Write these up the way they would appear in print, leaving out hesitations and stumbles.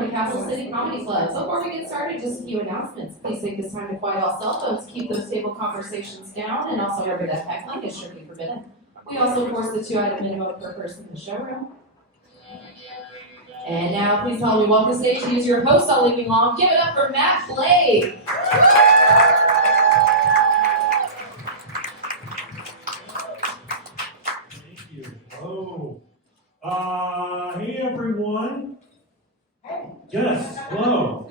welcome to Capital City Comedy Club. Before we get started, just a few announcements. Please take this time to quiet all cell phones, keep those table conversations down, and also remember that heckling is strictly forbidden. We also enforce the 2-item minimum per person in the showroom. And now, please help me welcome to the stage. He's your host all evening long. Give it up for Matt Blake. Thank you. Hello. Hey everyone. Yes, hello.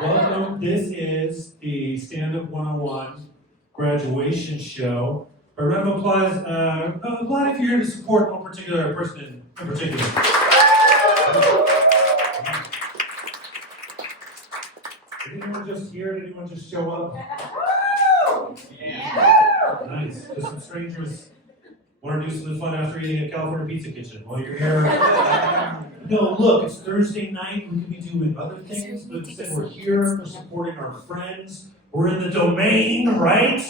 Welcome. This is the Stand-Up 101 graduation show. A round of applause. Applaud if you're here to support one particular person in particular. Did anyone just hear? Did anyone just show up? Yeah. Nice. Just some strangers want to do something fun after eating at California Pizza Kitchen while you're here. No, look, it's Thursday night. We could be doing other things, but instead we're here. We're supporting our friends. We're in the domain, right?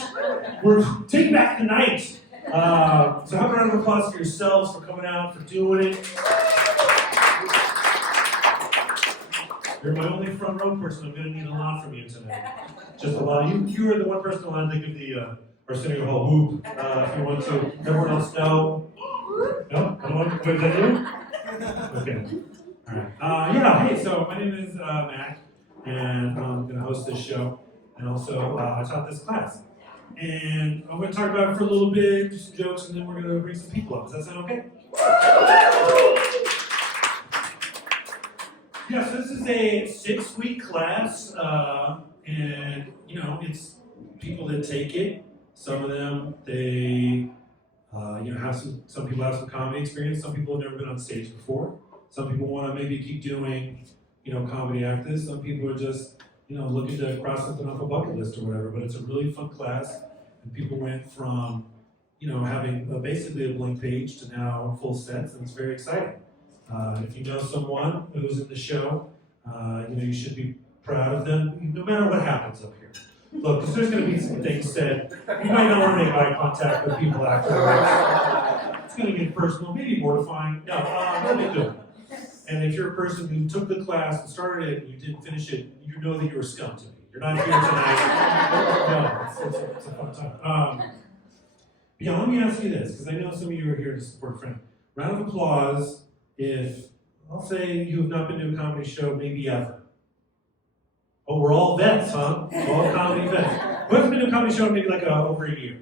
We're taking back the night. So have a round of applause for yourselves for coming out, for doing it. You're my only front row person. I'm going to need a lot from you tonight. Just a lot. You are the one person I want to give the our City Hall whoop if you want to. Everyone else, no? No? I don't want to. What did I do? Okay. All right. Yeah. Hey. So my name is Mac, and I'm going to host this show, and also I taught this class. And I'm going to talk about it for a little bit, do some jokes, and then we're going to bring some people up. Does that sound okay? Yeah, so this is a 6-week class, and you know, it's people that take it. Some of them, they, have some people have some comedy experience. Some people have never been on stage before. Some people want to maybe keep doing, comedy actors. Some people are just, looking to cross something off a bucket list or whatever. But it's a really fun class, and people went from, having basically a blank page to now full sets, and it's very exciting. If you know someone who's in the show, you should be proud of them, no matter what happens up here. Look, because there's going to be some things said. You might not want to make eye contact with people afterwards. It's going to get personal, maybe mortifying. No, no big deal. And if you're a person who took the class and started it and you didn't finish it, you know that you're a scum to me. You're not here tonight. No, it's a fun time. Yeah, let me ask you this, because I know some of you are here to support a friend. Round of applause if, I'll say, you have not been to a comedy show maybe ever. Oh, we're all vets, huh? We're all comedy vets. Who hasn't been to a comedy show maybe like over a year?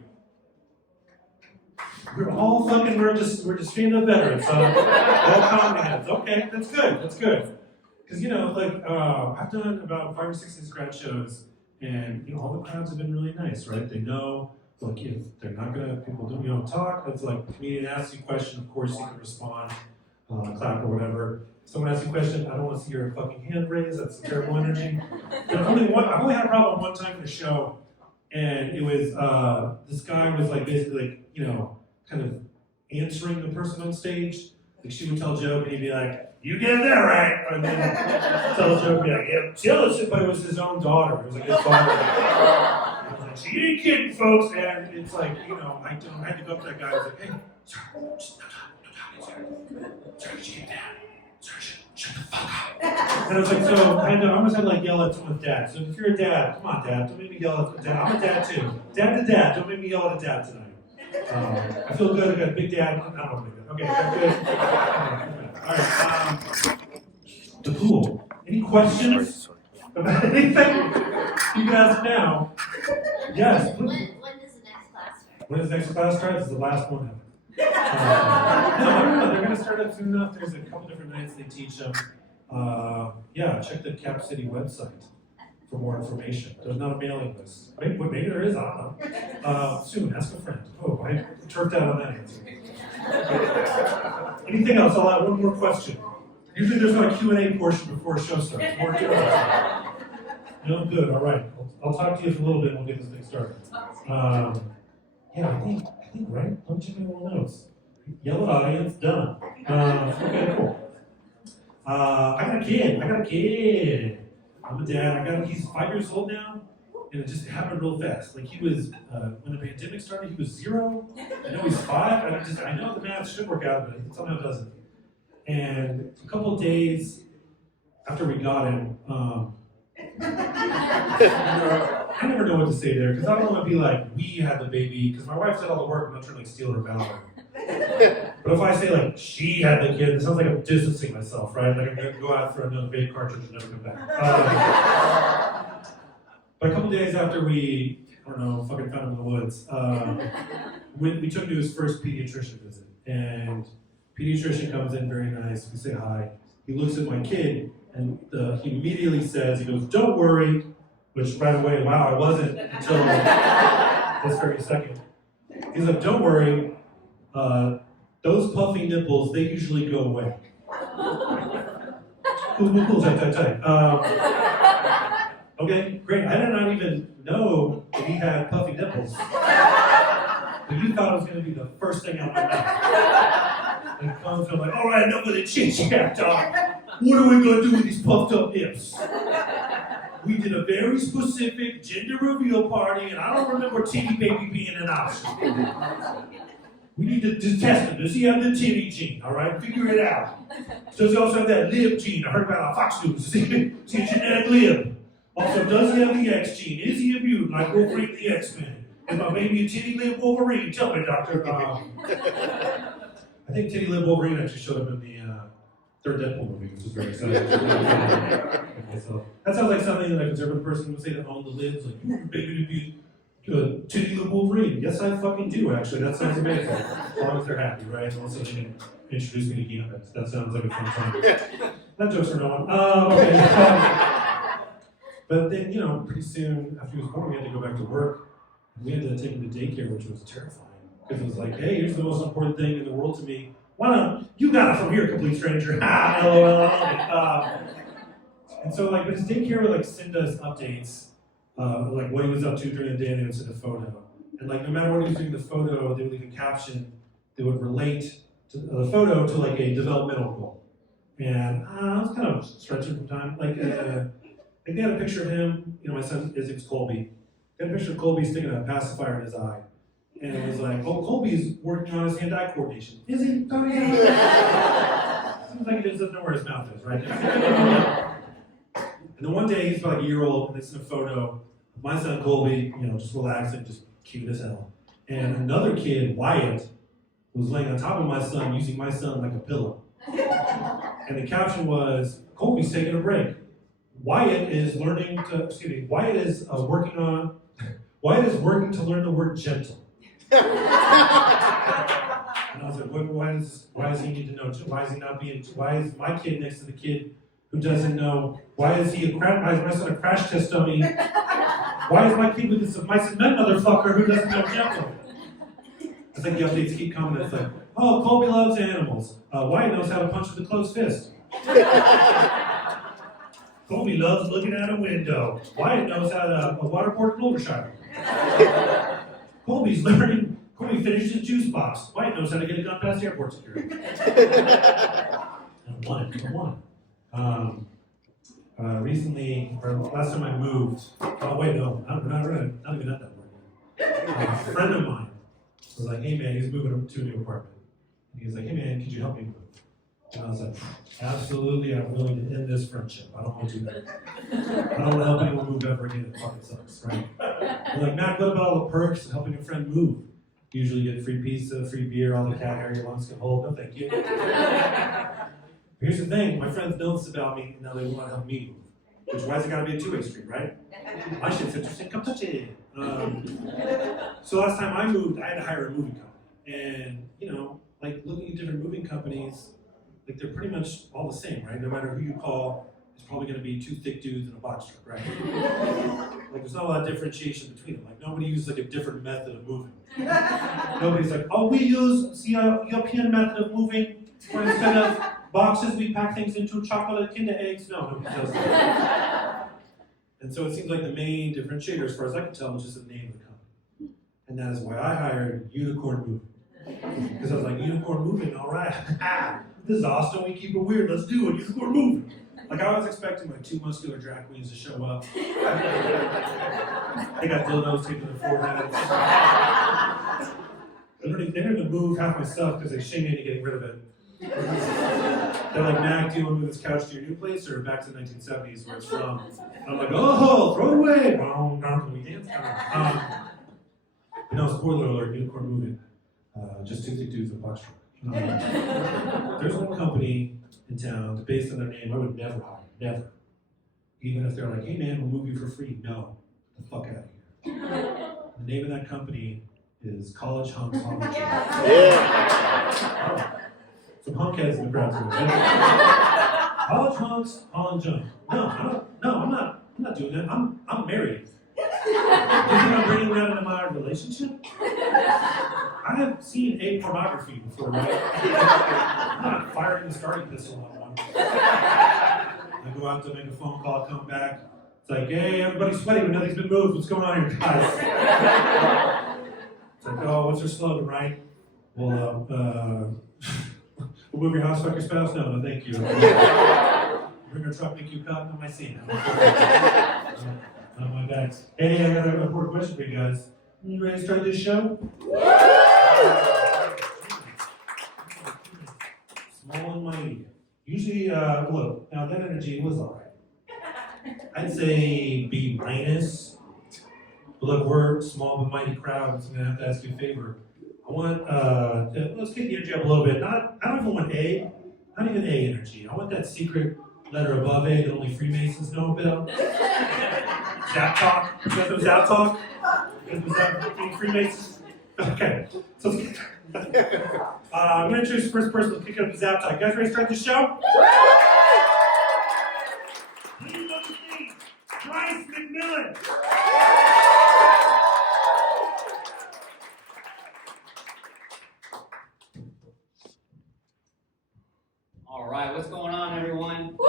We're just stand-up veterans, huh? All comedy heads. Okay, that's good. Because, I've done about 5 or 6 of these grad shows, and, all the crowds have been really nice, right? They know, like, if they're not people don't talk, it's like, the comedian asks you a question, of course you can respond. Clap or whatever. If someone asks you a question, I don't want to see your fucking hand raised, that's terrible energy. I've only had a problem one time in a show, and it was, this guy was like basically kind of answering the person on stage. Like she would tell a joke and he'd be like, you get that right? And then tell a joke and be like, yeah, tell us, but it was his own daughter. It was like his daughter. He was like, she ain't kidding, folks. And it's like, I had to go up to that guy and was like, hey, sir, just no talking. Sir, could you get down? Sir, shut the fuck up. And I was like, so I almost had to like yell at someone's dad. So if you're a dad, come on, dad, don't make me yell at dad. I'm a dad too. Dad to dad, don't make me yell at a dad tonight. I feel good. I got a big dad. I don't want to make that. Okay, that's good. All right. The pool. Any questions about anything? You can ask now. Yes. When does the next class start? When does the next class start? It's the last one ever. No, I don't know. They're going to start up soon enough. There's a couple different nights they teach them. Check the Cap City website for more information. There's not a mailing list. Maybe there is, I don't know. Soon, ask a friend. Oh, I turfed out on that answer. Anything else? I'll add one more question. Usually there's not a Q&A portion before a show starts. More Q&A. No, good, all right. I'll talk to you for a little bit and we'll get this thing started. I think, right? Let me check my little notes. Yellow audience, done. Okay, cool. I got a kid. I'm a dad. He's 5 years old now, and it just happened real fast. Like he was, when the pandemic started, he was 0. I know he's 5. I know the math should work out, but it somehow doesn't. And a couple of days, after we got him, I never know what to say there because I don't want to be like, we had the baby, because my wife said all the work, I'm not trying to like steal her valor. But if I say like, she had the kid, it sounds like I'm distancing myself, right? Like I'm going to go out for another vape cartridge and never come back. But a couple days after we, I don't know, fucking found him in the woods, we took him to his first pediatrician visit. And pediatrician comes in, very nice, we say hi. He looks at my kid, and he immediately says, he goes, don't worry, which right away, wow, I wasn't until this very second. He's like, don't worry, those puffy nipples, they usually go away. Cool, tight. Okay, great. I did not even know that he had puffy nipples. But you thought it was going to be the first thing out my mouth. And he comes and I'm like, all right, enough of the chit-chat, doc. What are we going to do with these puffed up nips? We did a very specific gender reveal party, and I don't remember titty baby being an option. We need to test him. Does he have the titty gene? All right, figure it out. Does he also have that lib gene? I heard about on Fox News. Is he a genetic lib? Also, does he have the X gene? Is he immune like Wolverine the X-Men? Is my baby a titty lib Wolverine? Tell me, doctor. I think titty lib Wolverine actually showed up in the third Deadpool movie, which is very exciting. Okay, so that sounds like something that a conservative person would say to own the libs, like, you want your baby to be titty lib Wolverine. Yes, I fucking do, actually. That sounds amazing. As long as they're happy, right? And also they can introduce me to Gambit. That sounds like a fun time. That joke's for no one. Okay. But then, pretty soon after he was born, we had to go back to work. And we had to take him to daycare, which was terrifying. Because it was like, hey, here's the most important thing in the world to me. Why not? You got it from here, complete stranger. LOL. And so, but his daycare would send us updates, what he was up to during the day, and they would send a photo. And no matter what he was doing in the photo, they would leave a caption that would relate to the photo to a developmental goal. And I was kind of stretching from time. They had a picture of him. My son, his name's Colby. They had a picture of Colby sticking a pacifier in his eye. And it was like, oh, Colby's working on his hand-eye coordination. Is he? Seems like he doesn't know where his mouth is, right? And then one day, he's about a year old, and it's in a photo of my son Colby, just relaxing, just cute as hell. And another kid, Wyatt, was laying on top of my son, using my son like a pillow. And the caption was, Colby's taking a break. Wyatt is working to learn the word gentle. And I was like, why does he need to know? Why is my kid next to the kid who doesn't know? Why is my son a crash test dummy? Why is my kid with this my cement motherfucker who doesn't know gentle? It's like the updates keep coming. It's like, oh, Colby loves animals. Wyatt knows how to punch with a closed fist. Colby loves looking out a window. Wyatt knows how to waterboard Clovershire. Colby finished his juice box. Wyatt knows how to get a gun past airport security. I won. Recently, or last time I moved, not even at that point. A friend of mine was like, hey man, he's moving to a new apartment. And he was like, hey man, could you help me move? And I was like, absolutely, I'm willing to end this friendship. I don't want to do that. I don't want to help anyone move ever again. It fucking sucks, right? I'm like, Matt, what about all the perks of helping a friend move? You usually get free pizza, free beer, all the cat hair your lungs can hold. No, thank you. Here's the thing, my friends know this about me, and now they want to help me move. Which, why has it got to be a two-way street, right? My shit's interesting, come touch it. So last time I moved, I had to hire a moving company. And, looking at different moving companies, they're pretty much all the same, right? No matter who you call, it's probably going to be two thick dudes in a box truck, right? There's not a lot of differentiation between them. Nobody uses a different method of moving. Nobody's like, oh, we use the European method of moving, where instead of boxes, we pack things into chocolate Kinder eggs. No, nobody does that. And so it seems like the main differentiator, as far as I can tell, is just the name of the company. And that is why I hired Unicorn Moving. Because I was like, Unicorn Moving, all right. This is awesome, we keep it weird, let's do it, Unicorn Moving. I was expecting two muscular drag queens to show up. They got dildos taped to their foreheads. They didn't even move half my stuff because they shamed me into getting rid of it. They're like, Mac, do you want to move this couch to your new place or back to the 1970s where it's from? And I'm like, oh, throw it away. Can we dance? No, spoiler alert, unicorn moving. Just two thick dudes with box truck. There's one company in town that based on their name I would never hire, never. Even if they're like, hey man, we'll move you for free. No, get the fuck out of here. The name of that company is College Hunks Hong Jump. Yeah. Some hunk heads in the crowd too. College Hunks Hong Jump. No, I'm not doing that. I'm married. Do you think I'm bringing that into my relationship? I have seen a pornography before, right? I'm not firing the starting pistol on one. I go out to make a phone call, come back. It's like, hey, everybody's sweating, but nothing's been moved. What's going on here, guys? It's like, oh, what's your slogan, right? Well, we'll move your house, fuck your spouse? No, thank you. Bring our truck, make you cut? Not my scene. Not my bags. Hey, I got an important question for you guys. You ready to start this show? Small and mighty. Usually, look, now that energy was alright. I'd say B-. But look, we're a small but mighty crowd, so I'm gonna have to ask you a favor. I want, let's get the energy up a little bit. I don't even want A, not even A energy. I want that secret letter above A that only Freemasons know about. Zap talk. You guys know Zap talk? You guys know Zap Freemasons? Okay, so let's get I'm going to introduce the first person. Let's kick it up to Zap talk. You guys ready to start the show? Please welcome me, Bryce McMillan. All right, what's going on, everyone? Woo!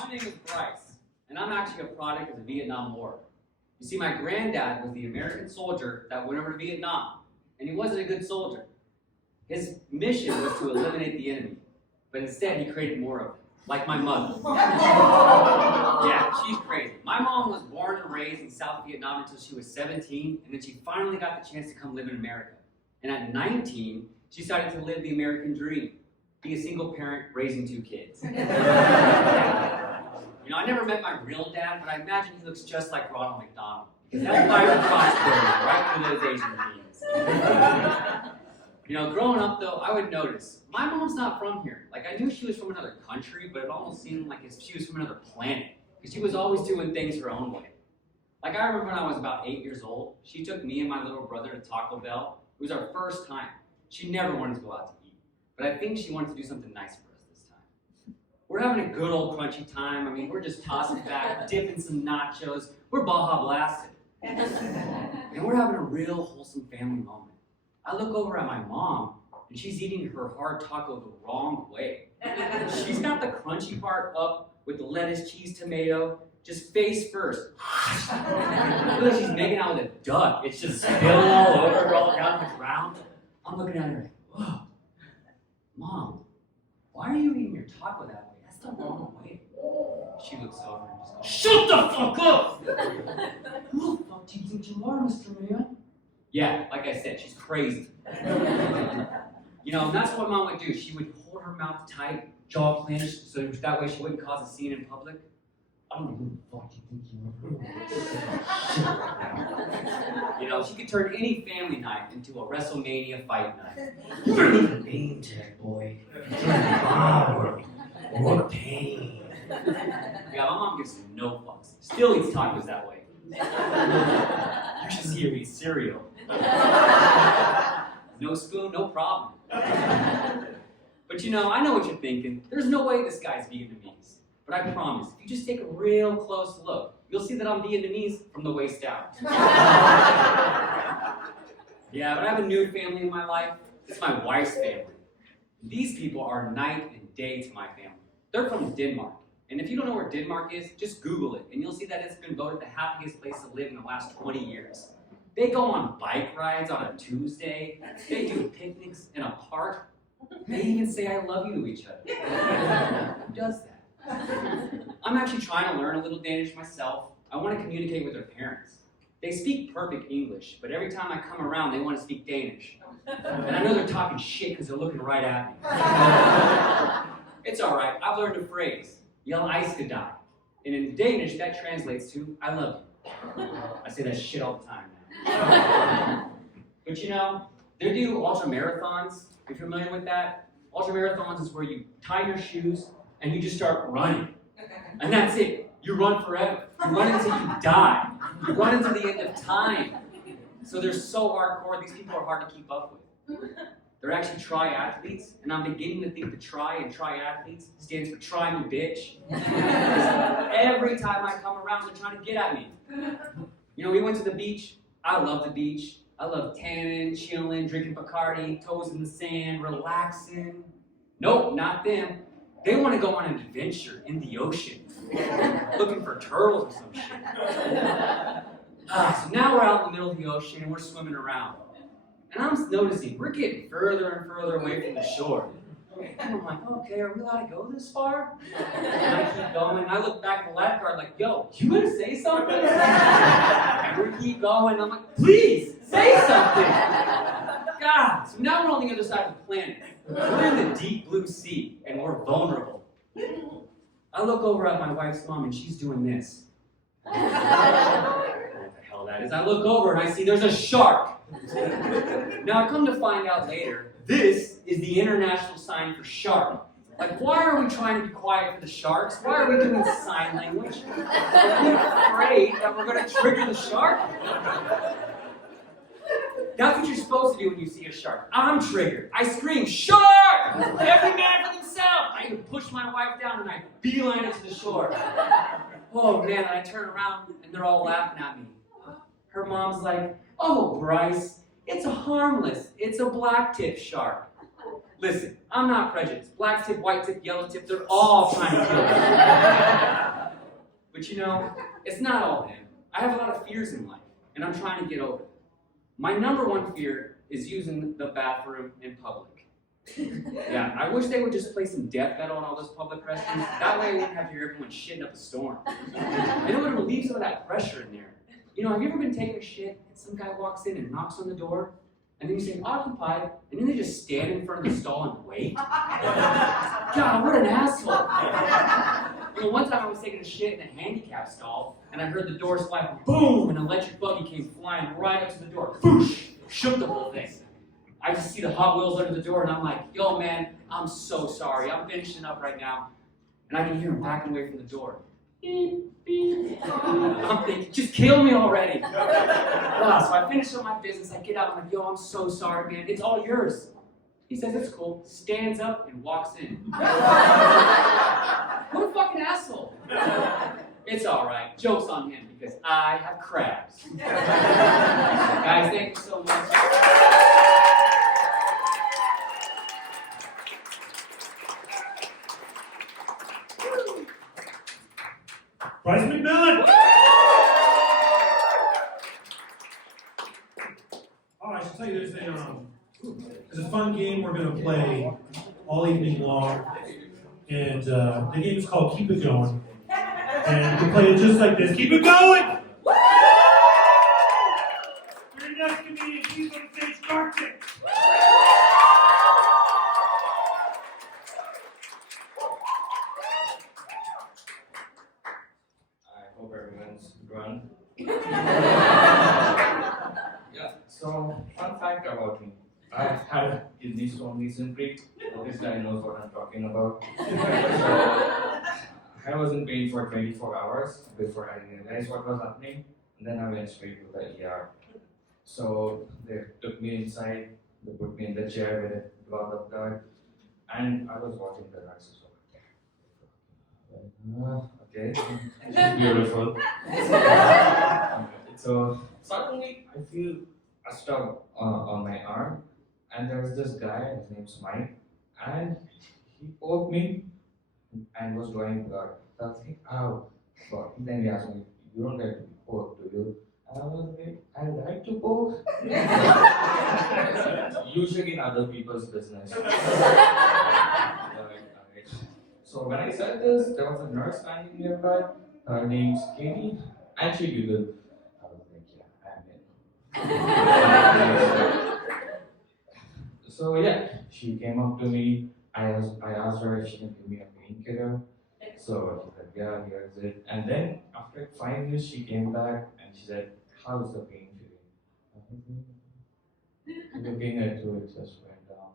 My name is Bryce, and I'm actually a product of the Vietnam War. You see, my granddad was the American soldier that went over to Vietnam, and he wasn't a good soldier. His mission was to eliminate the enemy, but instead he created more of them, like my mother. Yeah, she's crazy. My mom was born and raised in South Vietnam until she was 17, and then she finally got the chance to come live in America. And at 19, she decided to live the American dream. Be a single parent raising 2 kids. You know, I never met my real dad, but I imagine he looks just like Ronald McDonald. Because that fire prosperity right through those Asian genes. You know, growing up though, I would notice, my mom's not from here. Like, I knew she was from another country, but it almost seemed like she was from another planet. Because she was always doing things her own way. Like, I remember when I was about 8 years old, she took me and my little brother to Taco Bell. It was our first time. She never wanted to go out to eat. But I think she wanted to do something nice for us this time. We're having a good old crunchy time. I mean, we're just tossing back, dipping some nachos. We're Baja blasted. And we're having a real wholesome family moment. I look over at my mom, and she's eating her hard taco the wrong way. She's got the crunchy part up with the lettuce, cheese, tomato, just face first. I feel like she's making out with a duck. It's just spilling all over her, all down the ground. I'm looking at her like, whoa, Mom, why are you eating your taco that way? That's the wrong way. She looks over and just goes, shut the fuck up! Who the fuck do you think you are, Mr. Man? Yeah, like I said, she's crazy. You know, and that's what Mom would do. She would hold her mouth tight, jaw clenched, so that way she wouldn't cause a scene in public. I don't know who the fuck you think you are. You know, she could turn any family night into a WrestleMania fight night. You're a name tag, boy. What pain. Yeah, my mom gives no fucks. Still eats tacos that way. You should see her eat cereal. No spoon, no problem. But you know, I know what you're thinking. There's no way this guy's Vietnamese. But I promise, if you just take a real close look, you'll see that I'm Vietnamese from the waist down. Yeah, but I have a new family in my life. It's my wife's family. These people are night and day to my family. They're from Denmark. And if you don't know where Denmark is, just Google it, and you'll see that it's been voted the happiest place to live in the last 20 years. They go on bike rides on a Tuesday. They do picnics in a park. They even say I love you to each other. Who does that? I'm actually trying to learn a little Danish myself. I want to communicate with their parents. They speak perfect English, but every time I come around, they want to speak Danish. And I know they're talking shit because they're looking right at me. It's all right. I've learned a phrase, "Jel elsker deg." And in Danish, that translates to, "I love you." I say that shit all the time now. But you know, they do ultra marathons. If you're familiar with that, ultra marathons is where you tie your shoes and you just start running. And that's it. You run forever. You run until you die. You run until the end of time. So they're so hardcore, these people are hard to keep up with. They're actually triathletes, and I'm beginning to think the tri in triathletes stands for try me, bitch. Every time I come around, they're trying to get at me. You know, we went to the beach. I love the beach. I love tanning, chilling, drinking Bacardi, toes in the sand, relaxing. Nope, not them. They want to go on an adventure in the ocean, looking for turtles or some shit. So now we're out in the middle of the ocean and we're swimming around. And I'm noticing we're getting further and further away from the shore. And I'm like, okay, are we allowed to go this far? And I keep going. I look back at the lifeguard like, yo, you want to say something? And we keep going. I'm like, please, say something. God, so now we're on the other side of the planet. We're in the deep blue sea, and we're vulnerable. I look over at my wife's mom, and she's doing this. What the hell that is? I look over, and I see there's a shark. Now, I come to find out later, this is the international sign for shark. Like, why are we trying to be quiet for the sharks? Why are we doing sign language? Are we afraid that we're going to trigger the shark? That's what you're supposed to do when you see a shark. I'm triggered. I scream, "Shark! Every man for himself!" I even push my wife down and I beeline it to the shore. Oh man, and I turn around and they're all laughing at me. Her mom's like, "Oh, Bryce, it's it's a black tip shark." Listen, I'm not prejudiced. Black tip, white tip, yellow tip, they're all trying to kill me. But you know, it's not all them. I have a lot of fears in life, and I'm trying to get over them. My number one fear is using the bathroom in public. Yeah, I wish they would just play some death metal in all those public restrooms. That way I wouldn't have to hear everyone shitting up a storm. And it would relieve some of that pressure in there. You know, have you ever been taking a shit and some guy walks in and knocks on the door, and then you say, "Occupied," and then they just stand in front of the stall and wait? God, what an asshole. You know, one time I was taking a shit in a handicap stall, and I heard the door slap, boom, and an electric buggy came flying right up to the door. Boosh! Shook the whole thing. I just see the Hot Wheels under the door, and I'm like, "Yo, man, I'm so sorry. I'm finishing up right now." And I can hear him backing away from the door. Beep, beep. I'm thinking, just kill me already. So I finish up my business. I get out. I'm like, "Yo, I'm so sorry, man. It's all yours." He says, "It's cool." Stands up and walks in. What a fucking asshole. It's all right. Joke's on him because I have crabs. Guys, thank you so much. Bryce McMillan! Oh, I should tell you, there's a fun game we're going to play all evening long. And the game is called Keep It Going. And you can play it just like this. Keep it going! Your next comedian, please on stage, Kartik. I hope everyone's run. Yeah, so fun fact about me. I had a kidney stone recently. This guy knows what I'm talking about. So, I was in pain for 24 hours before I realized what was happening. And then I went straight to the ER. So they took me inside, they put me in the chair with a lot of blood, and I was watching the nurses. Okay, this is beautiful. So suddenly I feel a stub on my arm, and there's this guy, his name's Mike, and he poked me and was drawing blood. So I was like, "Ow." But then he asked me, "You don't like to be poked, do you?" And I was like, "I like to poke." Usually in other people's business. So when I said this, there was a nurse standing nearby. Her name's Katie, and she giggled. I was like, "Yeah, So yeah, she came up to me. I asked her if she can give me a painkiller. So she said, yeah, here's it. And then after 5 minutes, she came back and she said, how's the pain feeling? Looking at you, it just went down.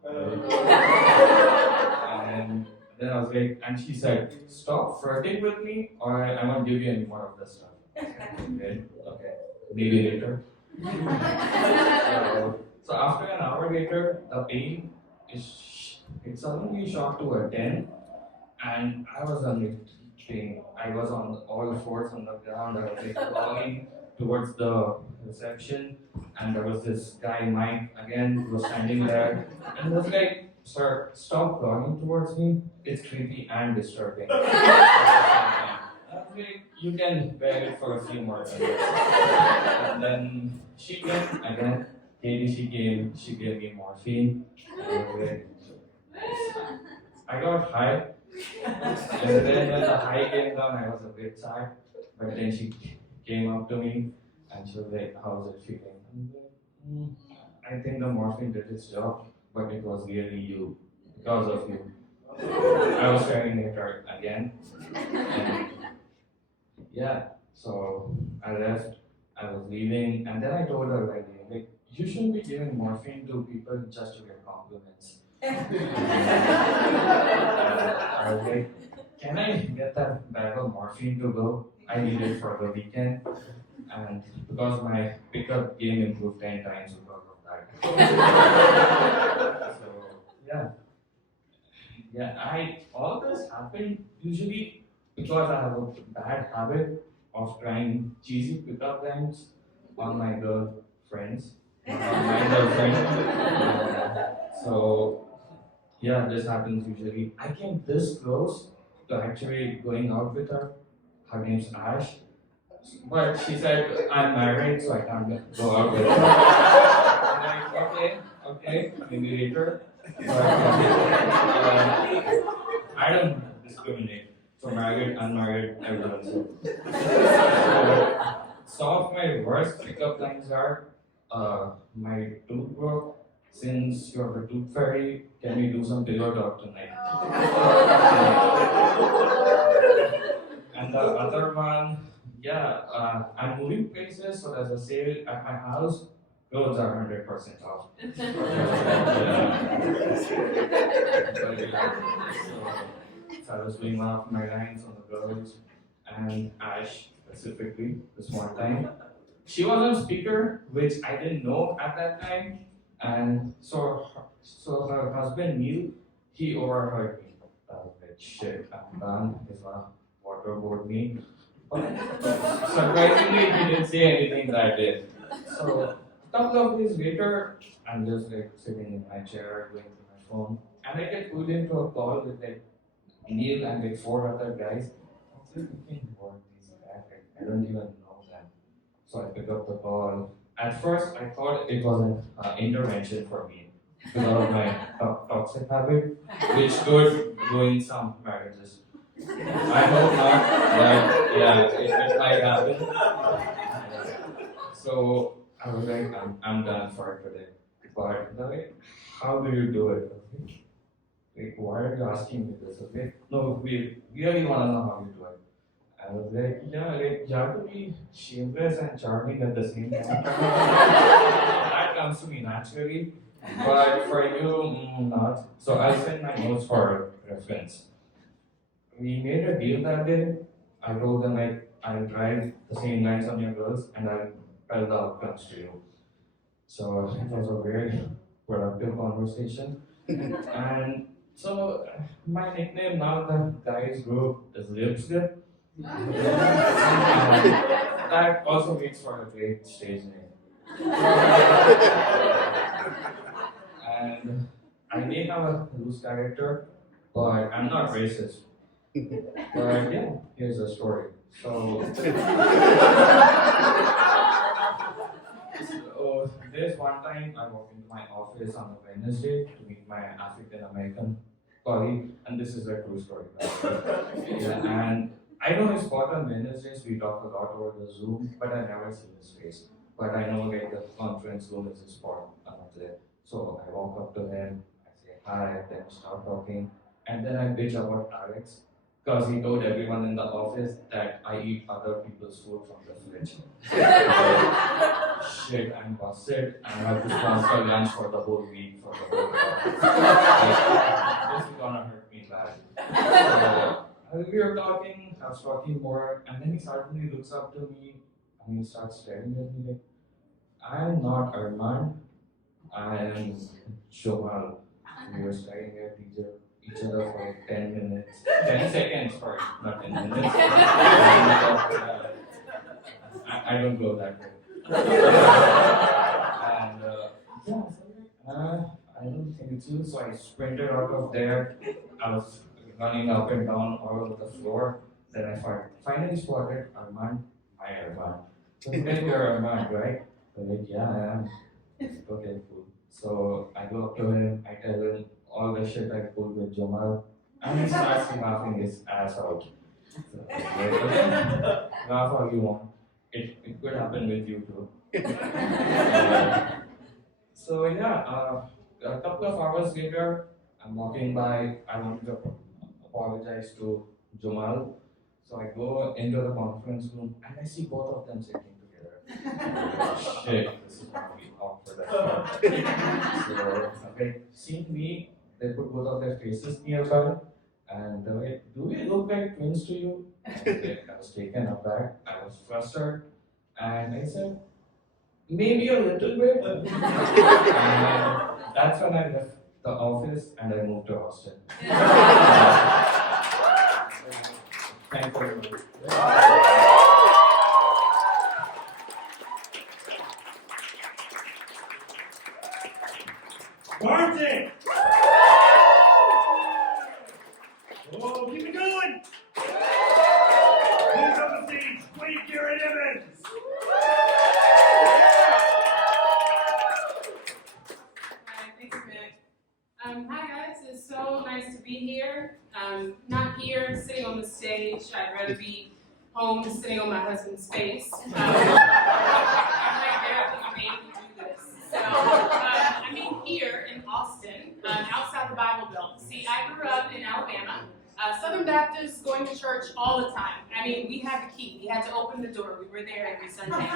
And then I was like, and she said, stop flirting with me or I won't give you any more of this stuff. Okay, okay. Maybe later. So after an hour later, the pain it suddenly shot to a 10, and I was on the pain. I was on all fours on the ground. I was like crawling towards the reception, and there was this guy Mike again who was standing there, and he was like, "Sir, stop crawling towards me. It's creepy and disturbing." I was like, you can bear it for a few more minutes. And then she came again. Katie, she came, she gave me morphine. I got high. And then when the high came down, I was a bit sad. But then she came up to me and she was like, how's it feeling? And I think the morphine did its job, but it was really you, because of you. I was staring at her again. And yeah, so I left, I was leaving, and then I told her, like, you shouldn't be giving morphine to people just to get compliments. I was like, can I get that bag of morphine to go? I need it for the weekend. And because my pickup game improved 10 times because of that. So, yeah. Yeah, all this happened usually because I have a bad habit of trying cheesy pickup lines on my girlfriends, on my girlfriend. So, yeah, this happens usually. I came this close to actually going out with her. Her name's Ash. But she said, I'm married, so I can't go out with her. I'm like, okay, maybe later. But, I don't discriminate. So married, unmarried, everyone's good. So, some of my worst pickup lines are, my tooth broke. Since you're a tooth fairy, can we do some pillow talk tonight? And the other one, I'm moving places, so there's a sale at my house. Clothes are 100% off. So I was doing one of my lines on the girls, and Ash specifically, this one time. She was on speaker, which I didn't know at that time, and so her husband Neil, he overheard me. I was like, shit, I'm done. He's gonna waterboard me. But surprisingly, he didn't say anything that day. So a couple of days later, I'm just like sitting in my chair, going through my phone, and I get pulled into a call with like Neil and like 4 other guys. I was like, thinking, what these guys? Like, I don't even know them. So I pick up the call. At first, I thought it was an intervention for me because of my toxic habit, which could ruin some marriages. I hope not, but yeah, it might happen. So I was like, I'm done for today. But like, how do you do it? Like, why are you asking me this? Okay, no, we really want to know how you do it. I was like, you have to be shameless and charming at the same time. That comes to me naturally, but for you, not. So I'll send my notes for reference. We made a deal that day. I told them like, I'll try the same lines on your girls and I'll tell the outcomes to you. So it was a very productive conversation. And so my nickname now the guys group is Lipslip. That also makes for a great stage name. And I may have a loose character, but I'm not racist. But yeah, here's a story. So there's one time I walked into my office on a Wednesday to meet my African American colleague, and this is a true story. And I know his spot on Wednesdays, we talk a lot over the Zoom, but I never see his face. but I know like the conference room is a spot there. So I walk up to him, I say hi, then we start talking, and then I bitch about Alex because he told everyone in the office that I eat other people's food from the fridge. Shit, I'm busted, and I have to sponsor lunch for the whole week for the whole office. This is gonna hurt me bad. So we were talking, I was talking more, and then he suddenly looks up to me and he starts staring at me like, I am not Armand, I am Jomal. We were staring at each other for like 10 minutes, 10 seconds, sorry, not 10 minutes. I don't go that way. And I don't think it's you, so I sprinted out of there. I was running up and down all over the floor. Then I finally spotted Armand, hi Armand. So then you're Armand, right? I'm like, yeah, I am. Okay, cool. So I go up to him, I tell him all the shit I pulled with Jamal, and he starts laughing his ass out. So, laugh all you want. It could happen with you too. So yeah, a couple of hours later, I'm walking by, I wanted to apologize to Jamal. So I go into the conference room and I see both of them sitting together. Shit, this is gonna be awkward. So, okay, seeing me, they put both of their faces nearby and they're like, do we look like twins to you? And I was taken aback, I was flustered, and I said, maybe a little bit. And that's when I left the office and I moved to Austin. Thank you very much. Kartik! Oh, keep it going! Please on the stage, Quay, Evans! Hi, thanks, Mick. Hi guys, it's so nice to be here. Not here sitting on the stage. I'd rather be home sitting on my husband's face. I'm like barely made to do this. So I mean here in Austin, outside the Bible Belt. See, I grew up in Alabama. Southern Baptist, going to church all the time. I mean, we had the key. We had to open the door. We were there every Sunday.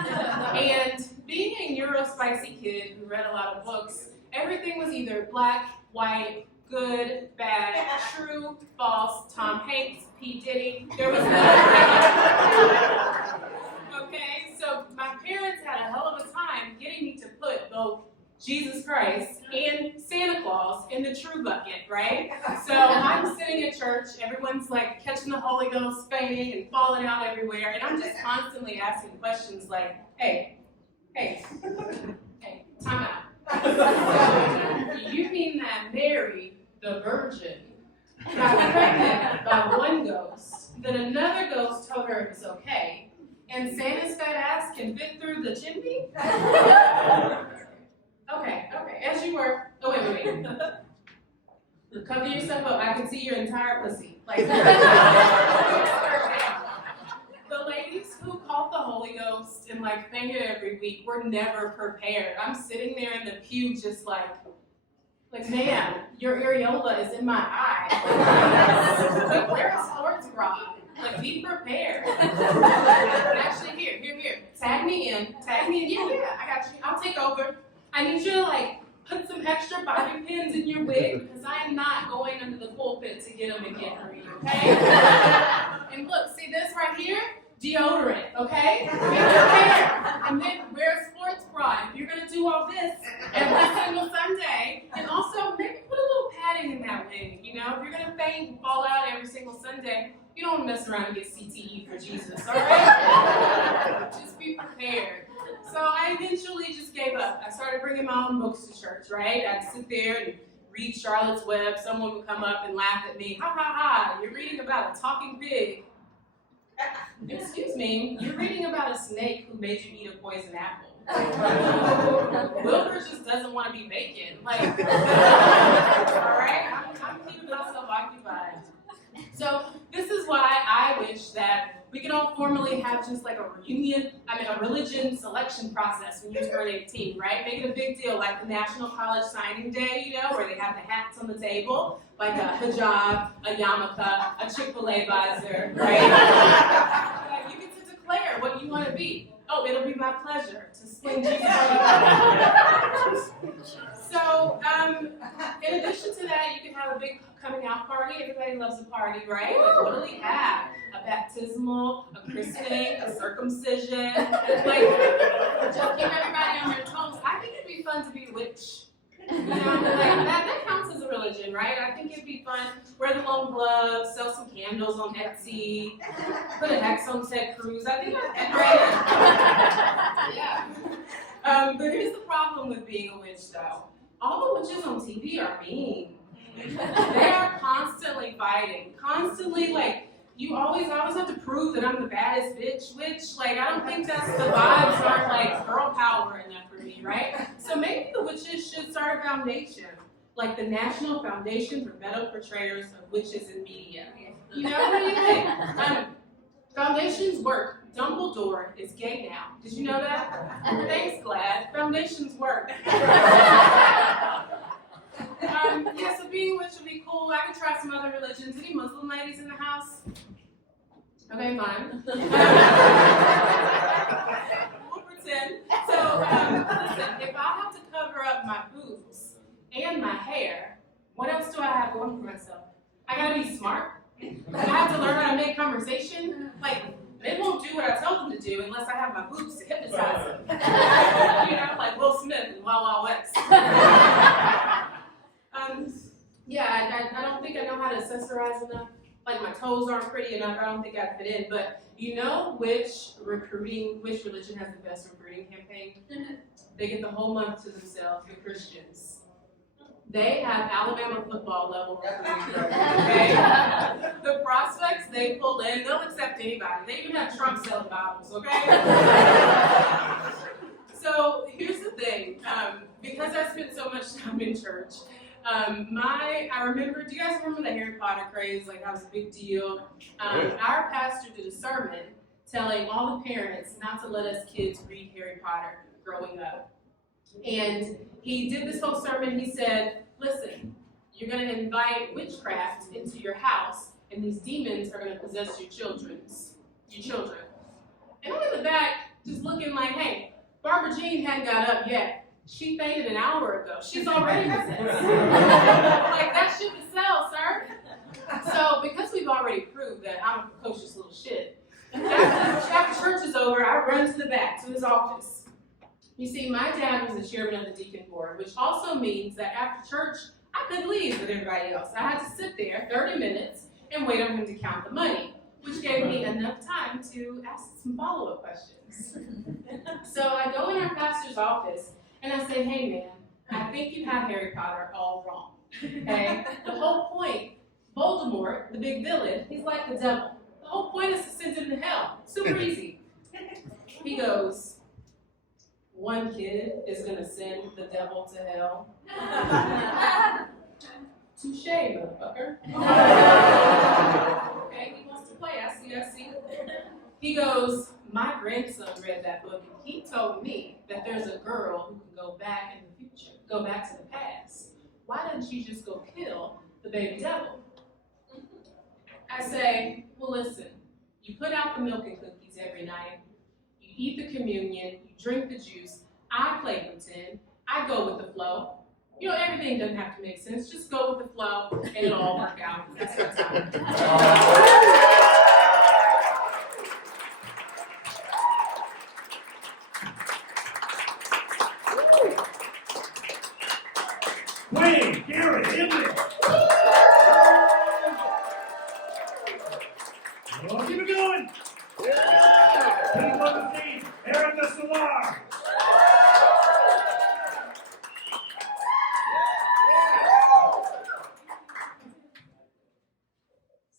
And being a neurospicy kid who read a lot of books, everything was either black, white, good, bad, true, false, Tom Hanks, P. Diddy. There was no okay, so my parents had a hell of a time getting me to put both Jesus Christ and Santa Claus in the true bucket, right? So I'm sitting at church, everyone's like catching the Holy Ghost, fainting and falling out everywhere, and I'm just constantly asking questions like, hey, time out. You mean that Mary, the Virgin, got pregnant by one ghost, then another ghost told her it was okay, and Santa's fat ass can fit through the chimney? Okay, as you were. Oh, wait. Cover yourself up. I can see your entire pussy. Like, the ladies who caught the Holy Ghost and like fainted every week were never prepared. I'm sitting there in the pew just like, man, your areola is in my eye. Like, where's sports bra? Like, be prepared. Actually, here. Tag me in. Yeah, I got you. I'll take over. I need you to like put some extra bobby pins in your wig because I am not going under the pulpit to get them again for you, okay? And look, see this right here? Deodorant, okay? Be prepared. And then wear a sports bra. If you're gonna do all this every single Sunday, and also maybe put a little padding in that wig, you know? If you're gonna faint and fall out every single Sunday, you don't mess around and get CTE for Jesus, all right? Just be prepared. So I eventually just gave up. I started bringing my own books to church, right? I'd sit there and read Charlotte's Web. Someone would come up and laugh at me. Ha, you're reading about a talking pig. Excuse me, you're reading about a snake who made you eat a poison apple. Wilbur just doesn't want to be bacon. Like, all right? I'm keeping myself occupied. So this is why I wish that we can all formally have just like a religion selection process when you turn 18, right? Make it a big deal, like the National College Signing Day, you know, where they have the hats on the table, like a hijab, a yarmulke, a Chick-fil-A visor, right? You get to declare what you want to be. Oh, it'll be my pleasure to sling Jesus on you. So, in addition to that, you can have a big coming out party. Everybody loves a party, right? Like, what do we have? A baptismal, a christening, a circumcision, like, just keep everybody on their toes. I think it'd be fun to be a witch. You know, like, that counts as a religion, right? I think it'd be fun. Wear the long gloves, sell some candles on Etsy, put an X on Ted Cruz. I think that's great. Yeah. But here's the problem with being a witch, though. All the witches on TV are mean. They are constantly fighting, constantly like, you always have to prove that I'm the baddest bitch witch. Like, I don't think the vibes aren't like girl power enough for me, right? So maybe the witches should start a foundation, like the National Foundation for Metal Portrayers of Witches in Media. You know, what do you think? Foundations work. Dumbledore is gay now. Did you know that? Thanks, Glad. Foundations work. Yeah, so being a witch would be cool. I could try some other religions. Any Muslim ladies in the house? Okay, fine. We'll pretend. So, listen, if I have to cover up my boobs and my hair, what else do I have going for myself? I gotta be smart. I have to learn how to make conversation. Like, they won't do what I tell them to do unless I have my boobs to hypnotize them. You know, like Will Smith in Wild Wild West. Yeah, I don't think I know how to accessorize enough. Like, my toes aren't pretty enough. I don't think I'd fit in. But you know which religion has the best recruiting campaign? They get the whole month to themselves, the Christians. They have Alabama football level recruiting program, okay? The prospects they pull in, they'll accept anybody. They even have Trump selling Bibles, okay? So here's the thing, because I spent so much time in church, I remember, do you guys remember the Harry Potter craze? Like, that was a big deal. Our pastor did a sermon telling all the parents not to let us kids read Harry Potter growing up. And he did this whole sermon. He said, listen, you're going to invite witchcraft into your house, and these demons are going to possess your children. And I'm in the back just looking like, hey, Barbara Jean hadn't got up yet. She fainted an hour ago. She's already possessed. Like, that ship is sailed, sir. So, because we've already proved that I'm a precocious little shit, after church is over, I run to the back, to his office. You see, my dad was the chairman of the deacon board, which also means that after church, I could leave with everybody else. I had to sit there 30 minutes and wait on him to count the money, which gave me enough time to ask some follow-up questions. So I go in our pastor's office, and I say, hey man, I think you have Harry Potter all wrong, okay? The whole point, Voldemort, the big villain, he's like the devil. The whole point is to send him to hell. Super easy. He goes, one kid is gonna send the devil to hell. Touche, motherfucker. Okay, he wants to play, I see. He goes, my grandson read that book and he told me that there's a girl who can go back in the future, go back to the past. Why doesn't she just go kill the baby devil? I say, well listen, you put out the milk and cookies every night, you eat the communion, you drink the juice, I play pretend, I go with the flow. You know, everything doesn't have to make sense, just go with the flow and it'll all work out. That's what time. Quay, Garrett, Emily. Oh, keep it going. Keep on the feet. Erika Salar.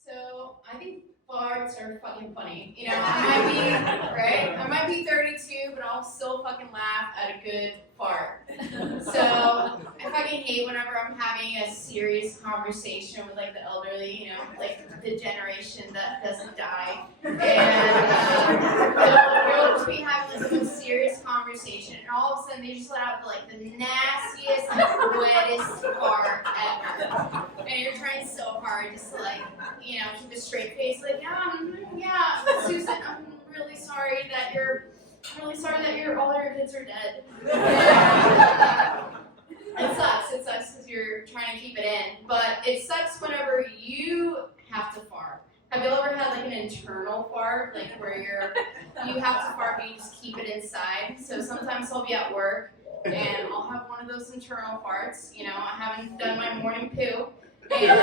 So I think farts are fucking funny. You know, I might be 32, but I'll still fucking laugh at a good fart. So I fucking hate whenever I'm having a serious conversation with like the elderly, you know, like the generation that doesn't die. And we'll just be having like the most serious conversation, and all of a sudden they just let out like the nastiest, like wettest fart ever. And you're trying so hard just to like, you know, keep a straight face, like, yeah, Susan, I'm really sorry that all your kids are dead. It sucks because you're trying to keep it in, but it sucks whenever you have to fart. Have you ever had like an internal fart, like where you have to fart but you just keep it inside? So sometimes I'll be at work and I'll have one of those internal farts, you know, I haven't done my morning poo, and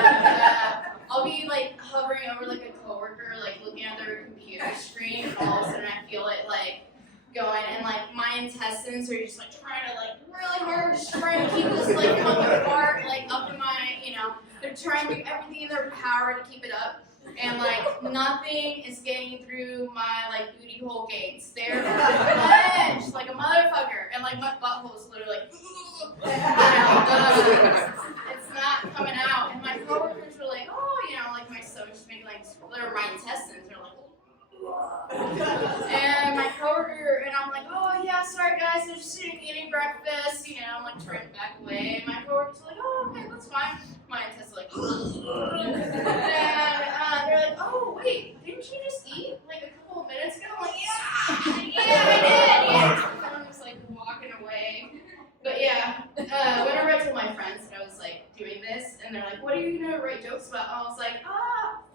I'll be like hovering over like a coworker, like looking at their computer screen, and all of a sudden I feel it like going, and like my intestines are just like trying to like really hard, just trying to keep this like fucking fart like up in my, you know, they're trying to do everything in their power to keep it up, and like nothing is getting through my like booty hole gates. They're clenched like a motherfucker, and like my butthole is literally like, it's not coming out, and my coworkers are like, oh, you know, like my stomach's making like, or my intestines are like. And my coworker, and I'm like, oh yeah, sorry guys, I'm just eating breakfast, you know, I'm like trying to back away, and my coworker's like, oh, okay, that's fine. My intestines like, and they're like, oh wait, didn't you just eat like a couple of minutes ago? I'm like, yeah, I did, yeah. And I'm just like walking away. But yeah, whenever I told my friends that I was like doing this, and they're like, what are you gonna write jokes about? I was like,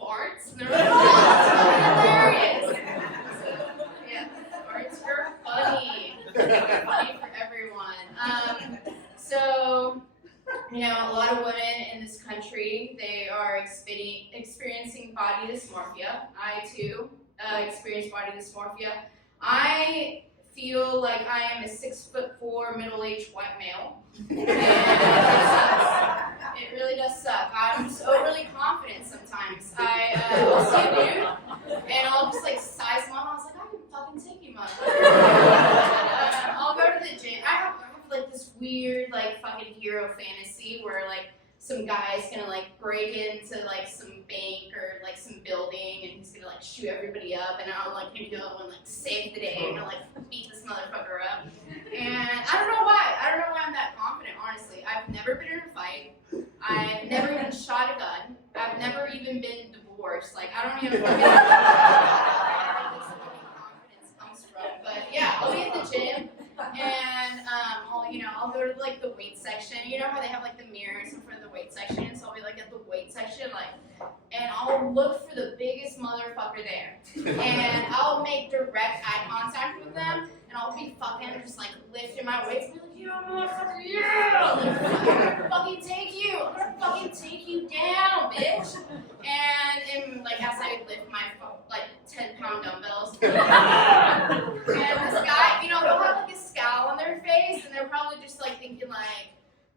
farts. And they're like, oh, that's hilarious. So yeah, farts are funny. They're funny for everyone. So, you know, a lot of women in this country, they are experiencing body dysmorphia. I too experience body dysmorphia. I feel like I am a 6'4" middle-aged white male. And it really does suck. I'm just overly confident sometimes. I'll see a dude, and I'll just like size him up. I was like, I can fucking take you, motherfucker. I'll go to the gym. I have like this weird like fucking hero fantasy where like some guy's gonna like break into like some bank or like some building, and he's gonna like shoot everybody up, and I'll like go and like save the day and I'll like beat this motherfucker up. And I don't know why I'm that confident, honestly. I've never been in a fight. I've never even shot a gun. I've never even been divorced. Like I don't even fucking know where this fucking confidence comes from. But yeah, I'll be at the gym, and I'll go to like the weight section. You know how they have like the mirrors in front of the weight section, so I'll be like at the weight section, like, and I'll look for the biggest motherfucker there, and I'll make direct eye contact with them, and I'll be fucking just like lifting my weights, and be like, yeah, motherfucker, yeah, I'm gonna fucking take you down, bitch. And like as I lift my like 10-pound dumbbells, and this guy, you know, they'll have like a scowl on their face, and they're probably just like thinking like,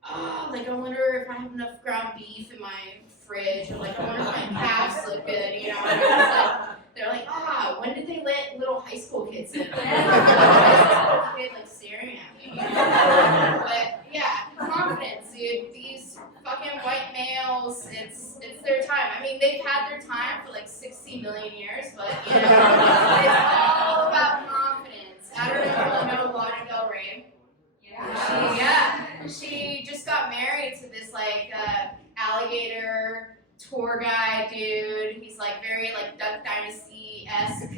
oh, like I wonder if I have enough ground beef in my fridge, or like I wonder if my calves look good, you know. And they're like, when did they let little high school kids in? Like, high school kid like staring at me, you know? But yeah, confidence, dude. These fucking white males, it's their time. I mean, they've had their time for like 60 million years, but you know, it's all about confidence. I don't know if you know Lana Del Rey. She just got married to this like alligator tour guide dude. He's like very like Duck Dynasty-esque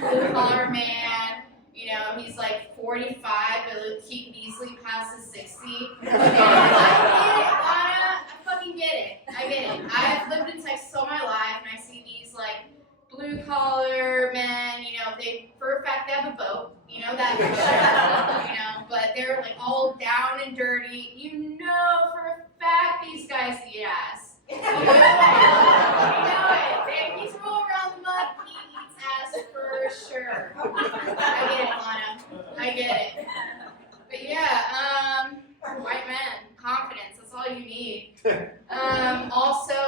blue collar man. You know, he's like 45, but he can easily pass the 60. And I get it, Lana. I fucking get it. I get it. I've lived in Texas all my life, and I see these like blue collar men. You know, they for a fact they have a boat. You know that for sure. You know, but they're like all down and dirty. You know for a fact these guys eat ass. You know it. He's roll around the mud. He eats ass for sure. I get it, Lana. I get it. But yeah, white men, confidence. That's all you need. Also,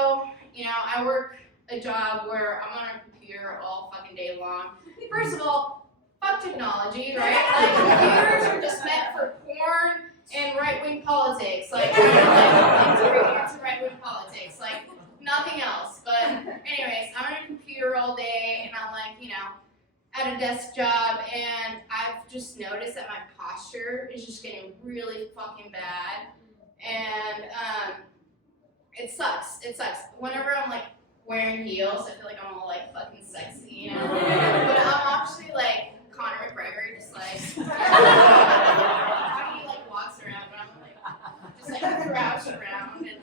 you know, I work a job where I'm on a computer all fucking day long. First of all, fuck technology, right? Like computers are just meant for porn and right-wing politics. Like, I'm into right-wing politics. Like, nothing else. But anyways, I'm on a computer all day, and I'm like, at a desk job, and I've just noticed that my posture is just getting really fucking bad, and it sucks. It sucks. Whenever I'm like wearing heels, I feel like I'm all like fucking sexy, But I'm actually like Conor McGregor, just like how he like walks around, but I'm like just like crouched around and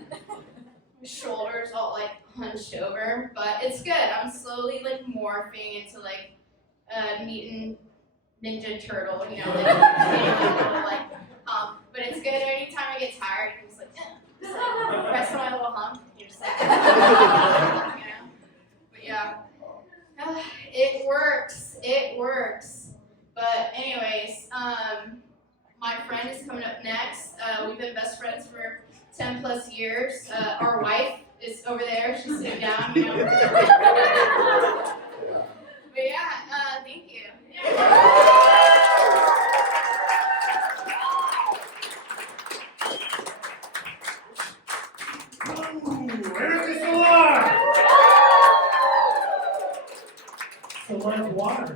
my shoulders all like hunched over. But it's good. I'm slowly like morphing into like mutant ninja turtle, like getting a little like hump. But it's good. Anytime I get tired, I'm just like, press on my little hump. You're just like, But yeah, it works. It works. But anyways, my friend is coming up next. We've been best friends for 10 plus years. Our wife is over there. She's sitting down. But yeah, thank you. Erika's alive! So much water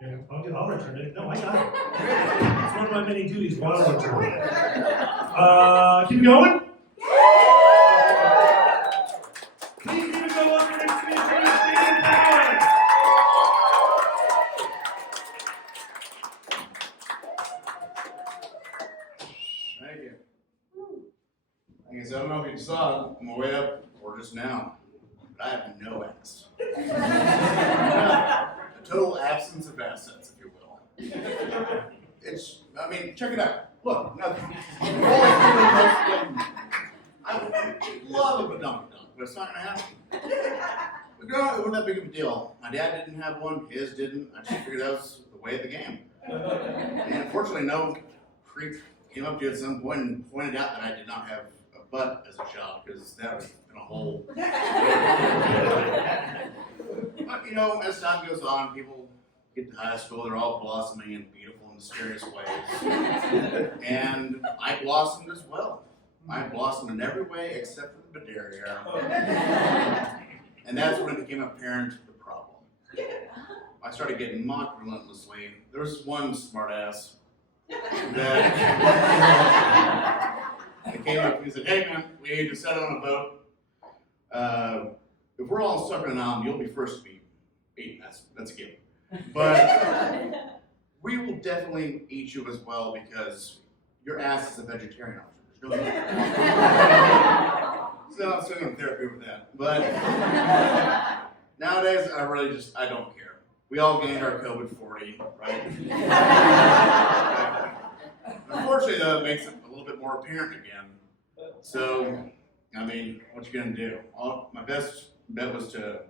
here. I'll return it. No, I got it. It's one of my many duties, water return. Keep going. Please keep it going. Next to me, Stephen Powers. Thank you. I guess I don't know if you saw it on my way up or just now, but I have no ass. A total absence of assets, if you will. Check it out. Look, nothing. I would love a dunk, but it's not gonna happen. But it wasn't that big of a deal. My dad didn't have one, his didn't. I just figured that was the way of the game. And unfortunately, no creep came up to you at some point and pointed out that I did not have a butt as a child, because that would have been a whole. But as time goes on, people get to high school, they're all blossoming in beautiful and mysterious ways. And I blossomed as well. I blossomed in every way except for the bid area. And that's when it became apparent the problem. I started getting mocked relentlessly. There was one smartass that came up and he said, "Hey man, we need to settle on a boat. If we're all stuck on an island, you'll be first to be eaten. That's a given. But we will definitely eat you as well because your ass is a vegetarian option. There's no So I'm still in therapy with that. But nowadays, I don't care. We all gained our COVID-40, right? Unfortunately, though, it makes it a little bit more apparent again. So, what you gonna do? My best bet was to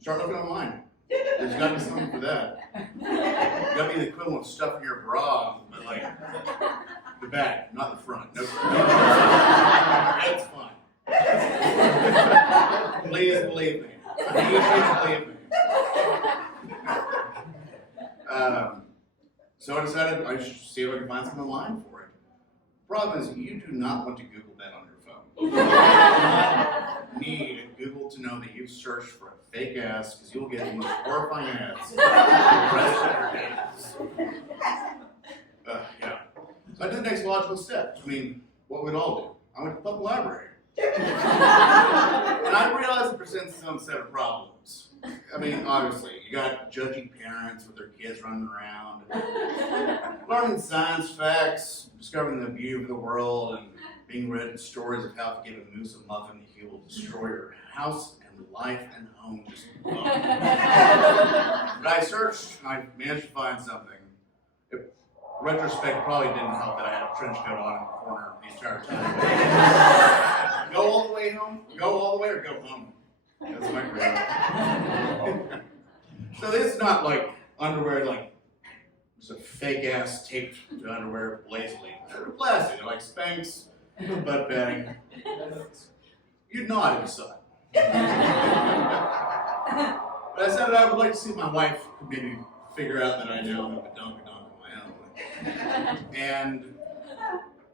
start looking online. There's got to be something for that. It's got to be the equivalent of stuffing your bra, but like the back, not the front. No, that's fine. Please believe me. Please believe me. So I decided I should see if I could find something online for it. Problem is, you do not want to Google that on your phone. You do not need Google to know that you've searched for a fake ass, because you'll get the most horrifying ads for the rest of your days. Yeah. So I did the next logical step. What we'd all do. I went to the public library. And I realized it presents its own set of problems. Obviously, you got judgy parents with their kids running around, learning science facts, discovering the beauty of the world, and being read stories of how to give a moose a muffin, he will destroy your house and life and home. Just but I searched, and I managed to find something. Retrospect probably didn't help that I had a trench coat on in the corner the entire time. Go all the way home? Go all the way or go home? That's my grade. So this is not like underwear, like just a fake ass taped to underwear lazily. They're plastic, they're like Spanx, butt padding. You'd nod if you saw it. But I said that I would like to see if my wife could maybe figure out that I now have a dunk on my own. And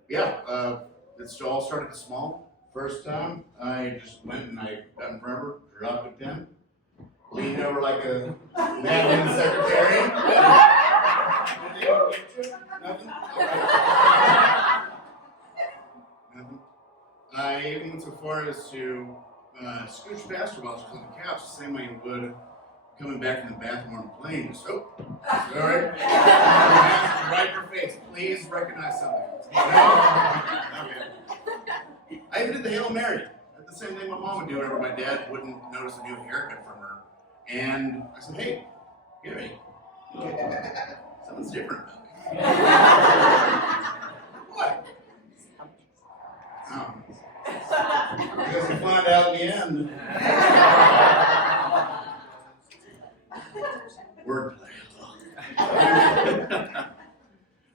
yeah, it all started small. First time, I just went and I got in front of her, dropped a pin, leaned over like a madman secretary. Nothing? Okay. Nothing. I even went so far as to scooch past her while she was on the couch, the same way you would coming back from the bathroom on a plane. Just, oh, sorry. Right in her face. Please recognize something. Okay. I even did the Hail Mary. That's the same thing my mom would do whenever my dad wouldn't notice a new haircut from her. And I said, hey, Gary, something's different about me. What? I guess we'll find out in the end. Wordplay.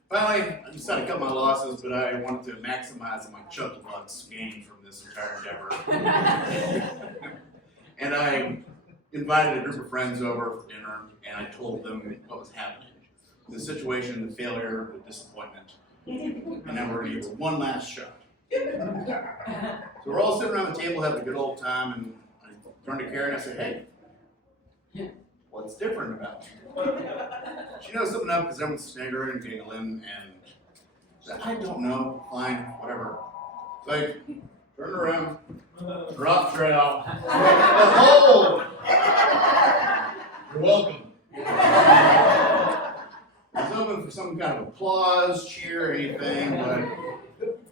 Finally, I decided to cut my losses, but I wanted to maximize my Chuck Bucks gain from this entire endeavor. And I invited a group of friends over for dinner, and I told them what was happening. The situation, the failure, the disappointment. And now we're going to give it one last shot. So we're all sitting around the table having a good old time, and I turned to Karen and I said, hey, what's different about you? She knows something up because everyone's sniggering and giggling, and she said, I don't know, fine, whatever. So I turned around, drop trowel, hold! You're welcome. I was hoping for some kind of applause, cheer, anything, but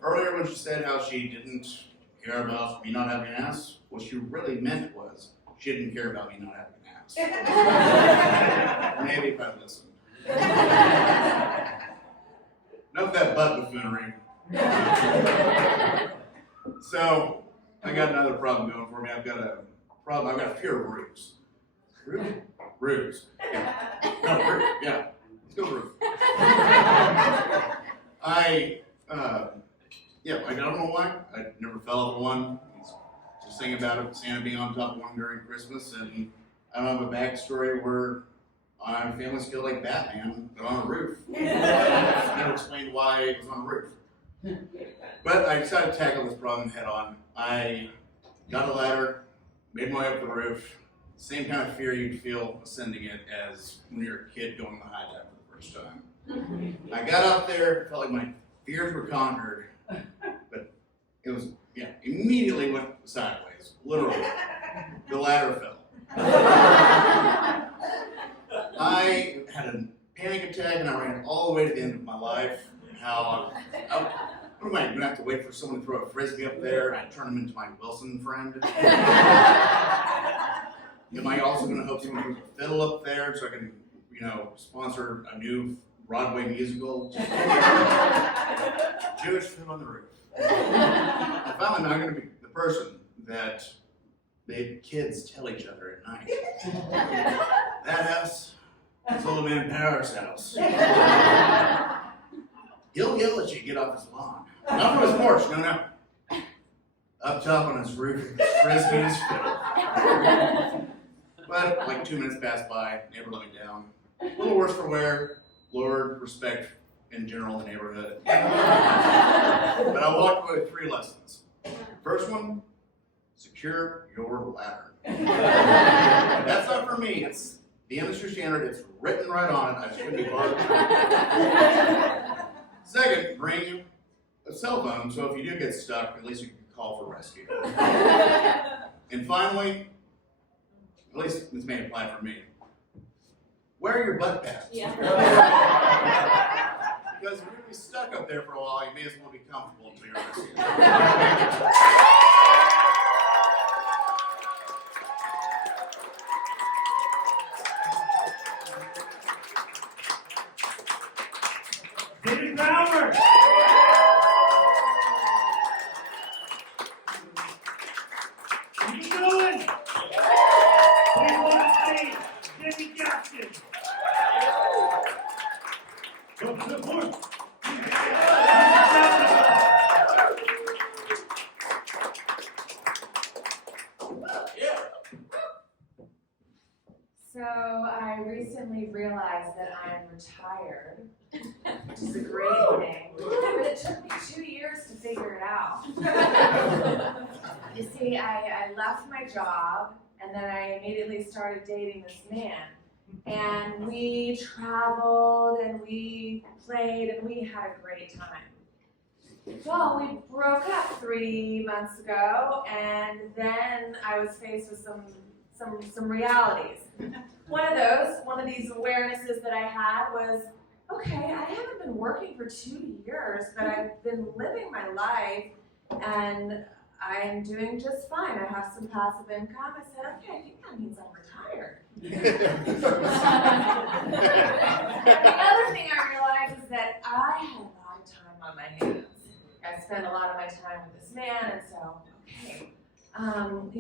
earlier when she said how she didn't care about me not having an ass, what she really meant was she didn't care about me not having an ass. Maybe if I'd listened. Enough of that butt buffoonery. So, I got another problem going for me. I've got a fear of roofs. Roofs? Yeah. No, roof, yeah. Let's go roof. I don't know why. I never fell off one. Just thinking about it, Santa being on top of one during Christmas, and I don't have a backstory where my family's killed like Batman, but on a roof. I never explained why it was on a roof. But I decided to tackle this problem head on. I got a ladder, made my way up the roof. Same kind of fear you'd feel ascending it as when you're a kid going to high dive for the first time. I got up there, felt like my fears were conquered, but it was, immediately went sideways, literally. The ladder fell. I had a panic attack and I ran all the way to the end of my life. What am I going to have to wait for someone to throw a frisbee up there and I turn him into my Wilson friend? Am I also going to hope someone throws a fiddle up there so I can, sponsor a new Broadway musical? Jewish fiddle on the roof. I finally I'm going to be the person that the kids tell each other at night. That house, that's old man Power's house. He'll yell at you to get off his lawn. Not from his porch, no. Up top on his roof, frisbee his fiddle. But like 2 minutes passed by, neighbor let me down. A little worse for wear, lowered respect in general in the neighborhood. But I walked away with 3 lessons. First one, secure your ladder. That's not for me, it's the industry standard, it's written right on it, I shouldn't be bothered. Second, bring a cell phone, so if you do get stuck, at least you can call for rescue. And finally, at least this may apply for me, wear your butt pads. Yeah. Because if you're going to be stuck up there for a while, you may as well be comfortable until you're rescued. David Bauer! What are you doing? Please want to see Jimmy Jackson. Go to the board. So I recently realized that I'm retired. which is a great thing. But it took me 2 years to figure it out. You see, I left my job, and then I immediately started dating this man. And we traveled, and we played, and we had a great time. Well, we broke up 3 months ago, and then I was faced with some realities. One of these awarenesses that I had was, okay, I haven't been working for 2 years, but I've been living my life, and I'm doing just fine. I have some passive income. I said, okay, I think that means I'm retired. And the other thing I realized is that I had a lot of time on my hands. I spent a lot of my time with this man, and so, okay.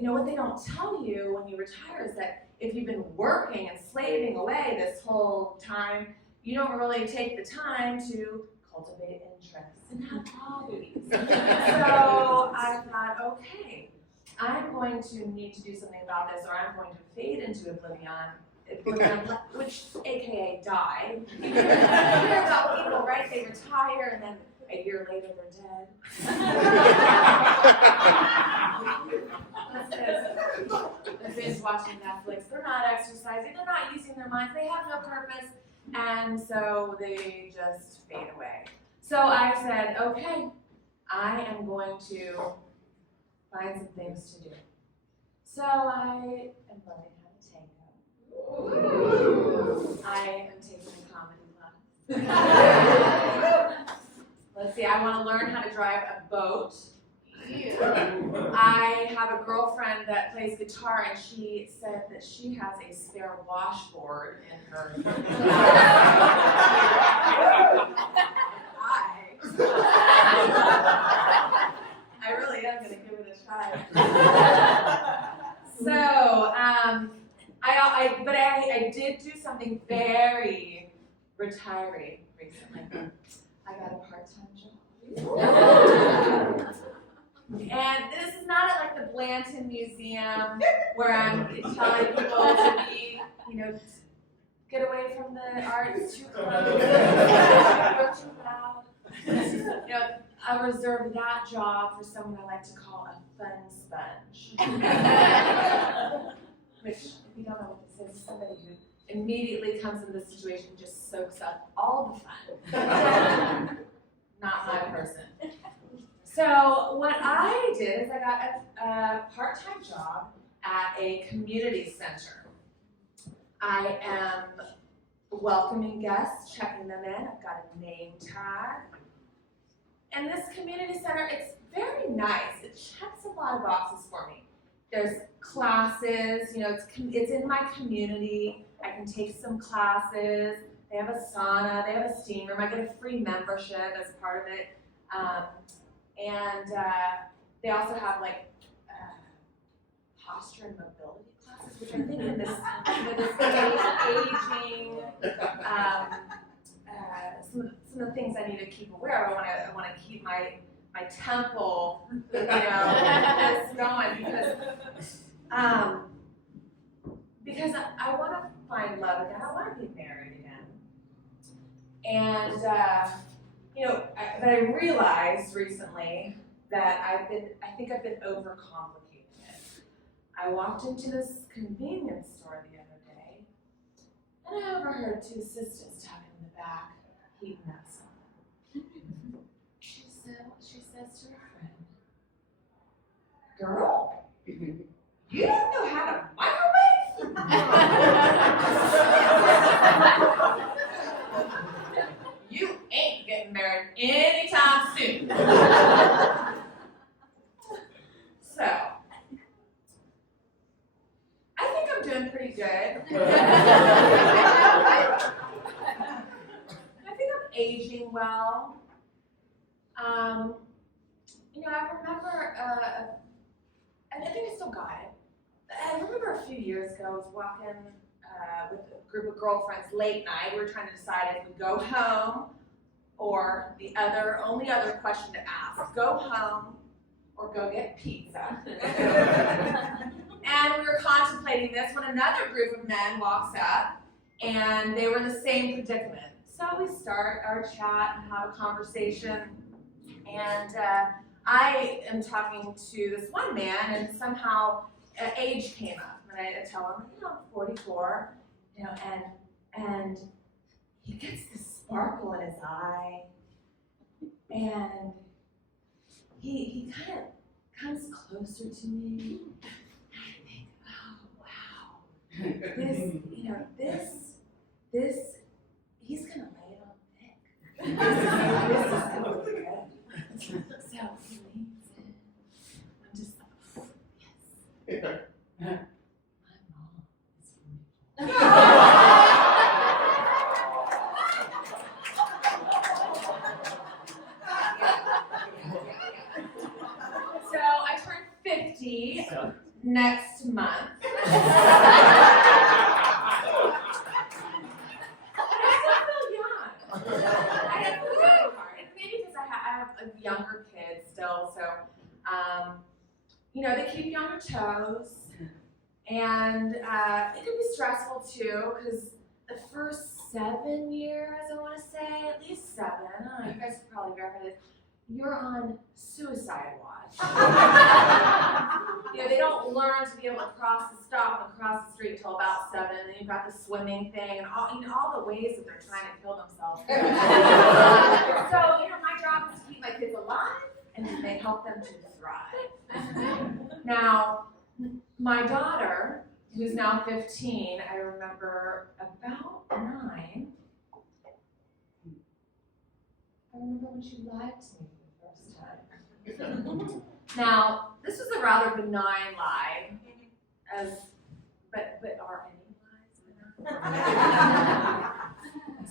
What they don't tell you when you retire is that if you've been working and slaving away this whole time, you don't really take the time to cultivate interests and have hobbies. So I thought, okay, I'm going to need to do something about this, or I'm going to fade into oblivion, which AKA die. You hear about people, right? They retire and then a year later they're dead. They're binge watching Netflix. They're not exercising. They're not using their minds. They have no purpose, and so they just fade away. So I said, okay, I am going to find some things to do. So I am learning how to tango. I am taking a comedy class. Let's see, I want to learn how to drive a boat. I have a girlfriend that plays guitar, and she said that she has a spare washboard in her. I really am going to give it a try. So, I did do something very retiree recently. I got a part-time job. And this is not at like the Blanton Museum where I'm telling people to be, get away from the art, it's too close, you're too loud. I reserve that job for someone I like to call a fun sponge. Which, if you don't know what this is, somebody who immediately comes into this situation and just soaks up all the fun. Not my person. So what I did is I got a part-time job at a community center. I am welcoming guests, checking them in. I've got a name tag. And this community center, it's very nice. It checks a lot of boxes for me. There's classes, it's in my community. I can take some classes. They have a sauna, they have a steam room. I get a free membership as part of it. And they also have posture and mobility classes, which I think in this aging, some of the things I need to keep aware of. I want to keep my temple, this going because I want to find love again. I want to be married again. And but I realized recently that I think I've been overcomplicating it. I walked into this convenience store the other day, and I overheard two sisters talking in the back, heating up something. She says to her friend, "Girl, you don't know how to microwave?" You ain't getting married anytime soon. So, I think I'm doing pretty good. I think I'm aging well. I remember, and I think I still got it. I remember a few years ago, I was walking with a group of girlfriends late night. We were trying to decide if we go home or only other question to ask, go home or go get pizza. And we were contemplating this when another group of men walks up, and they were in the same predicament. So we start our chat and have a conversation, and I am talking to this one man, and somehow age came up, and I tell him, you know, I'm 44, you know, and he gets this sparkle in his eye, and he kind of comes closer to me, and I think, oh wow, this, you know, this, he's gonna lay it on thick. This is gonna be good. So he leans in. I'm just like, yes. My mom is 44. So I turned 50 next month. Younger kids still, so you know, they keep you on your toes, and it can be stressful too, because the first 7 years, I want to say, at least 7, you guys could probably verify this, you're on suicide watch. You know, they don't learn to be able to stop and cross the street till about 7, and then you've got the swimming thing, and all, you know, all the ways that they're trying to kill themselves. So, you know, my job is to keep my kids alive, and they help them to thrive. Now, my daughter, who's now 15, I remember about 9, I remember when she lied to me for the first time. Now, this was a rather benign lie, but are any lies?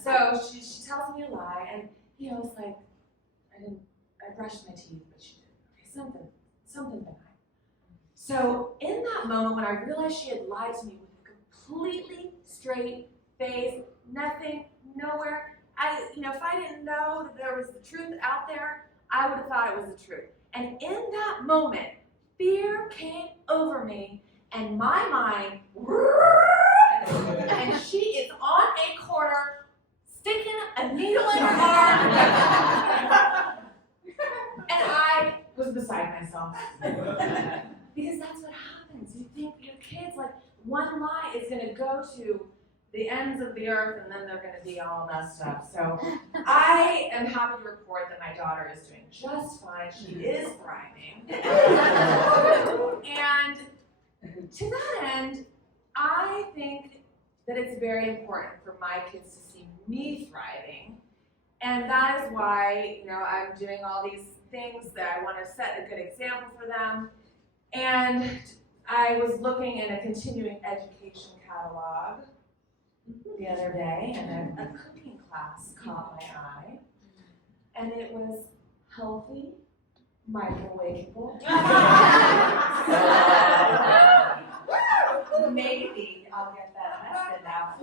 So she tells me a lie, and you know, it's like I brushed my teeth, but she didn't. Okay, something benign. So in that moment when I realized she had lied to me with a completely straight face, nothing, nowhere, you know, if I didn't know that there was the truth out there, I would have thought it was the truth. And in that moment, fear came over me, and my mind, and she is on a corner, sticking a needle in her arm, and I was beside myself. Because that's what happens. You think your kids, like, one lie is going to go to the ends of the earth, and then they're going to be all messed up. So I am happy to report that my daughter is doing just fine. She is thriving. And to that end, I think that it's very important for my kids to see me thriving. And that is why, you know, I'm doing all these things that I want to set a good example for them. And I was looking in a continuing education catalog the other day, and a cooking class caught my eye, and it was healthy, microwavable. Maybe I'll get that tested out.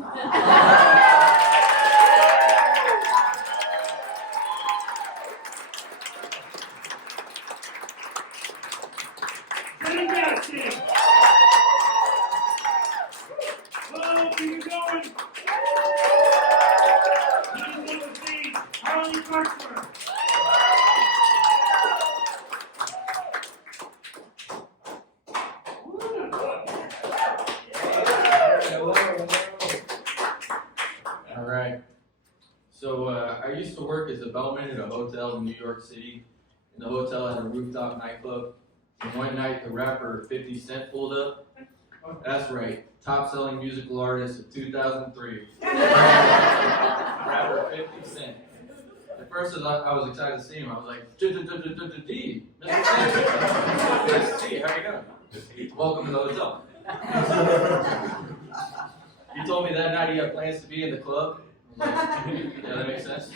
Fantastic! Whoa, where you going? Let's go to see Harley Kartik. All right. So I used to work as a bellman at a hotel in New York City. And the hotel had a rooftop nightclub. And one night the rapper 50 Cent pulled up. That's right, top-selling musical artist of 2003. Rapper 50 Cent. At first I was excited to see him. I was like, D, Mr. Cent. Nice to see you. How you doing? Welcome to the hotel. You told me that night you had plans to be in the club. I was like, yeah, that makes sense.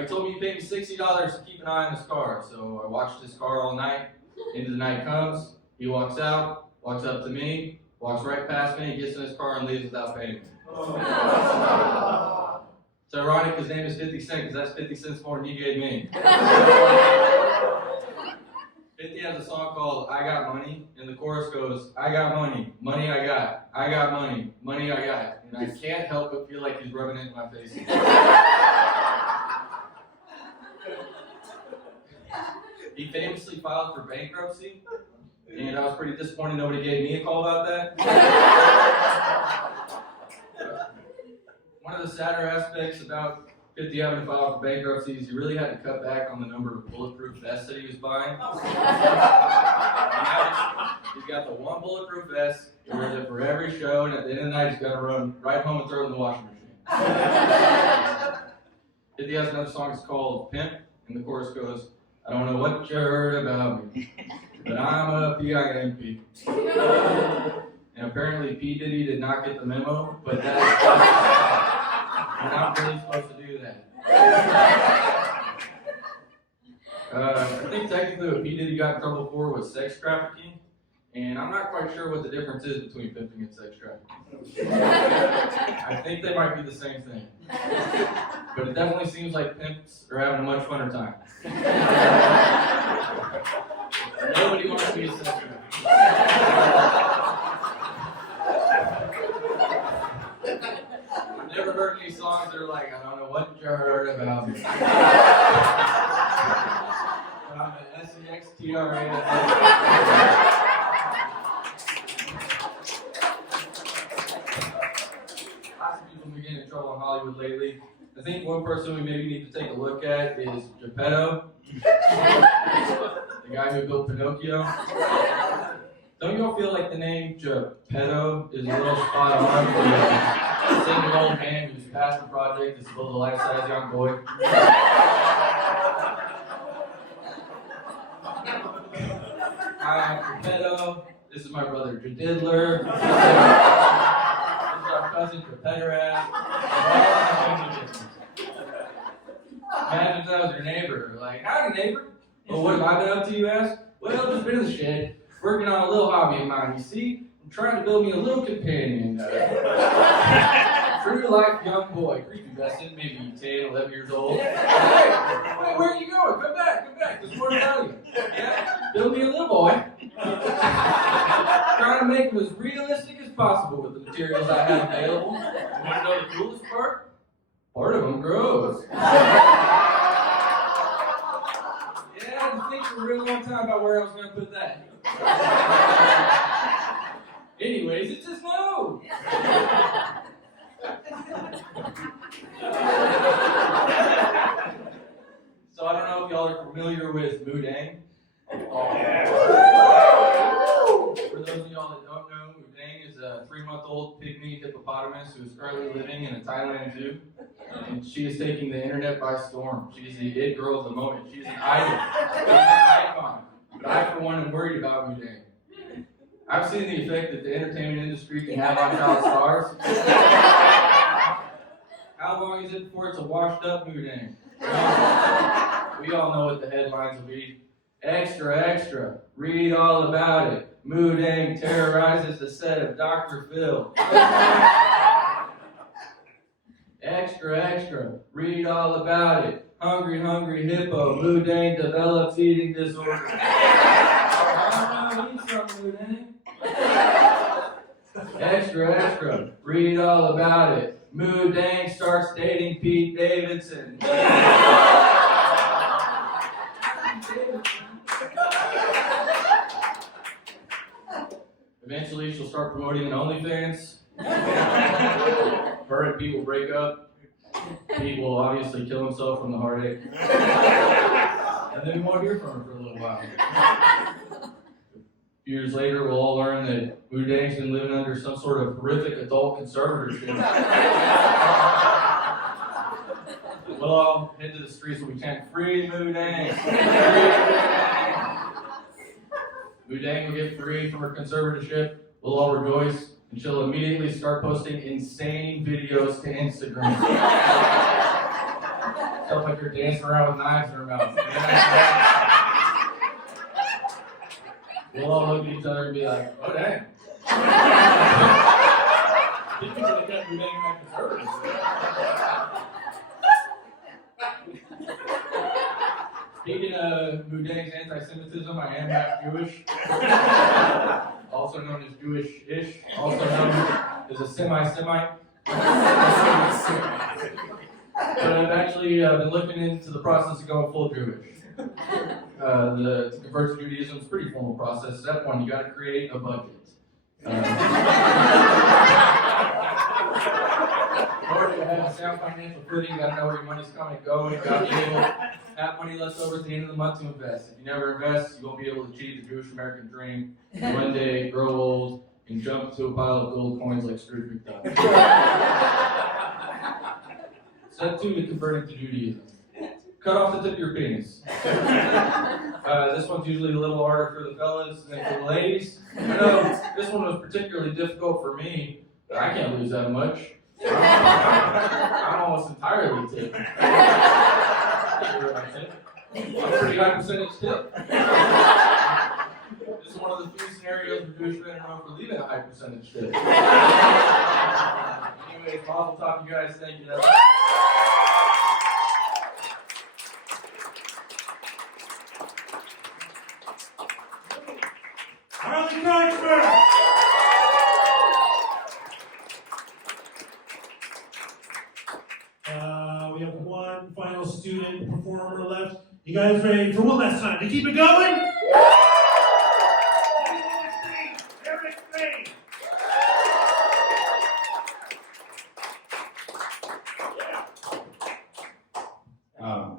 He told me you paid me $60 to keep an eye on his car. So I watched his car all night. Into the night comes, he walks out, walks up to me, walks right past me, gets in his car and leaves without paying me. It's ironic his name is 50 Cent because that's 50 cents more than you gave me. 50 has a song called I Got Money, and the chorus goes, I got money, money I got money, money I got. And I can't help but feel like he's rubbing it in my face. He famously filed for bankruptcy, and I was pretty disappointed nobody gave me a call about that. One of the sadder aspects about 50 having to file for bankruptcy is he really had to cut back on the number of bulletproof vests that he was buying. He's got the one bulletproof vest, he wears it for every show, and at the end of the night he's got to run right home and throw it in the washing machine. 50 has another song, it's called Pimp, and the chorus goes, I don't know what you heard about me, but I'm a P.I.M.P. And apparently P. Diddy did not get the memo, but that is we're not really supposed to do that. I think technically what P. Diddy got in trouble for was sex trafficking, and I'm not quite sure what the difference is between pimping and sex trafficking. I think they might be the same thing. But it definitely seems like pimps are having a much funner time. Nobody wants to be a sex trafficker. I've never heard any songs that are like, I don't know what you heard about me. But I'm an S-E-X-T-R-A. Lots of people have been getting in trouble in Hollywood lately. I think one person we maybe need to take a look at is Geppetto, the guy who built Pinocchio. Don't you all feel like the name Geppetto is a little spot on for a single old man whose passion project is to build a life-size young boy? Hi, I'm Geppetto. This is my brother Jadidler. This is our cousin Geppetto-ass. Imagine if that was your neighbor. Like, howdy neighbor. Well, what have I been up to, you ask? Well, just been in the shed, working on a little hobby of mine. You see, I'm trying to build me a little companion. True life young boy, creepy Besson, maybe 10, 11 years old. Hey, where are you going? Come back, there's more to tell you. Yeah? Build me a little boy. Trying to make him as realistic as possible with the materials I have available. You want to know the coolest part? Part of them grows. Yeah, I had to think for a really long time about where I was going to put that. Anyways, it just moved. So I don't know if y'all are familiar with Mudang. For those of y'all that don't know, Mudang is a 3-month-old pygmy hippopotamus who is currently living in a Thailand zoo. And she is taking the internet by storm. She's the it girl of the moment. She's an idol. She's an icon. But I, for one, am worried about Mudang. I've seen the effect that the entertainment industry can have on child stars. How long is it before it's a washed up Mudang? We all know what the headlines will be. Extra, extra, read all about it. Mudang terrorizes the set of Dr. Phil. Extra, extra, read all about it. Hungry, hungry hippo, Mudang develops eating disorder. Eat some, Mudang. Extra, extra, read all about it. Mudang starts dating Pete Davidson. Eventually, she'll start promoting an OnlyFans. Her and Pete will break up. Pete will obviously kill himself from the heartache. And then we won't hear from her for a little while. Years later, we'll all learn that Mudang's been living under some sort of horrific adult conservatorship. We'll all head to the streets where we chant, "Free Mudang! Free Mudang!" Mudang will get free from her conservatorship. We'll all rejoice, and she'll immediately start posting insane videos to Instagram. Stuff like her dancing around with knives in her mouth. We'll all look at each other and be like, oh dang. Didn't think they kept Mudang my conservatives. Speaking of Boudin's anti-Semitism, I am half Jewish, also known as Jewish-ish, also known as a semi-Semite. But I've actually been looking into the process of going full Jewish. To convert to Judaism is a pretty formal process. Step one, you got to create a budget. In order to have a sound financial footing, you got to know where your money's coming and going. You got to be able to have money left over at the end of the month to invest. If you never invest, you won't be able to achieve the Jewish American dream. One day, grow old and jump into a pile of gold coins like Scrooge McDuck. Step two to converting to Judaism. Cut off the tip of your penis. This one's usually a little harder for the fellas than for the ladies. I know this one was particularly difficult for me, but I can't lose that much. I'm almost entirely tipped. I'm a pretty high percentage tip. This is one of the few scenarios where Jewish men are known for leaving a high percentage tip. Anyways, Mazel tov, you guys. Thank you. Harley Transfer! We have one final student performer left. You guys ready for one last time to keep it going?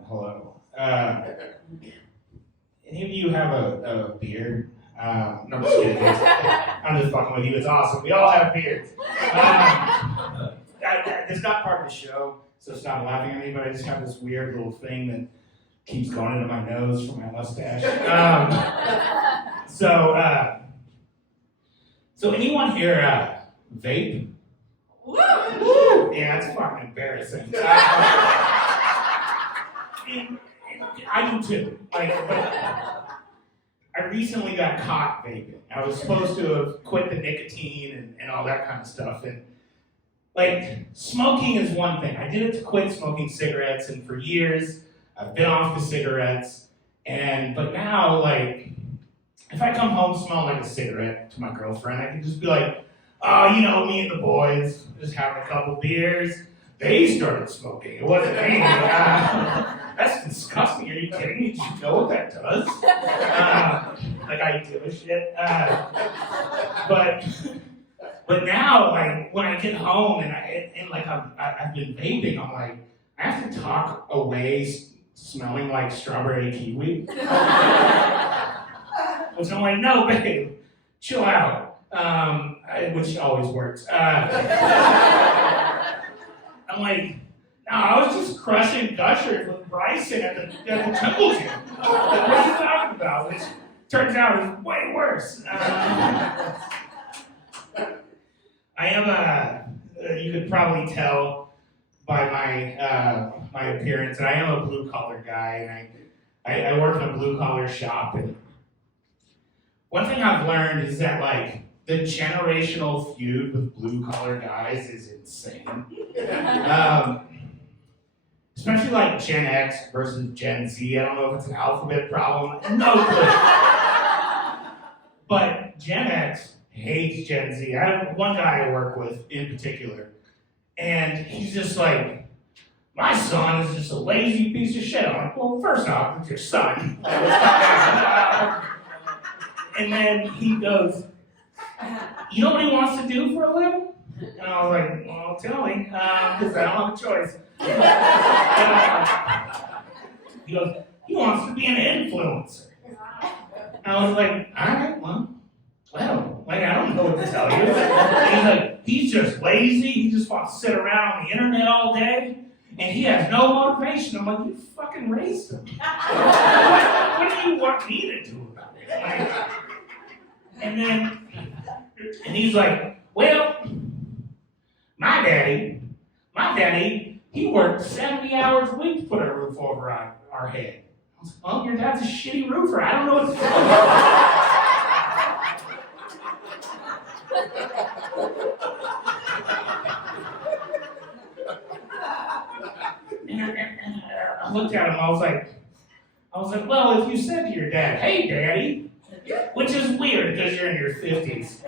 Hello. Any of you have a beard? No, I'm just kidding. I'm just fucking with you. It's awesome. We all have beards. It's not part of the show, so stop laughing at me, but I just have this weird little thing that keeps going into my nose from my mustache. So anyone here vape? Woo! Yeah, it's fucking embarrassing. I do too. I recently got caught vaping. I was supposed to have quit the nicotine and all that kind of stuff. And smoking is one thing. I did it to quit smoking cigarettes, and for years I've been off the cigarettes. But now, if I come home smelling like a cigarette to my girlfriend, I can just be like, oh, me and the boys just having a couple beers. They started smoking. It wasn't me. That's disgusting. Are you kidding me? Did you know what that does? I give a shit. But now, when I get home and I've been vaping, I'm like, I have to talk away smelling like strawberry kiwi. Which I'm like, no, babe, chill out. Which always works. I'm like, no, I was just crushing gushers with Bryce at the temple gym. What are you talking about? Which turns out is way worse. I am you could probably tell by my appearance that I am a blue collar guy, and I work in a blue collar shop. And one thing I've learned is that the generational feud with blue collar guys is insane. Especially Gen X versus Gen Z. I don't know if it's an alphabet problem. No clue. But Gen X hates Gen Z. I have one guy I work with in particular, and he's just like, my son is just a lazy piece of shit. I'm like, well, first off, it's your son. And then he goes, you know what he wants to do for a living? And I was like, well, tell me, because I don't have a choice. He goes, he wants to be an influencer. I was like, all right, well, I don't know what to tell you. And he's like, he's just lazy. He just wants to sit around on the internet all day, and he has no motivation. I'm like, you fucking raised him. What do you want me to do about it? And he's like, well, my daddy, he worked 70 hours a week to put a roof over our head. I was like, well, your dad's a shitty roofer. I don't know what to do. And I looked at him, I was like, well, if you said to your dad, hey, daddy, which is weird because you're in your 50s.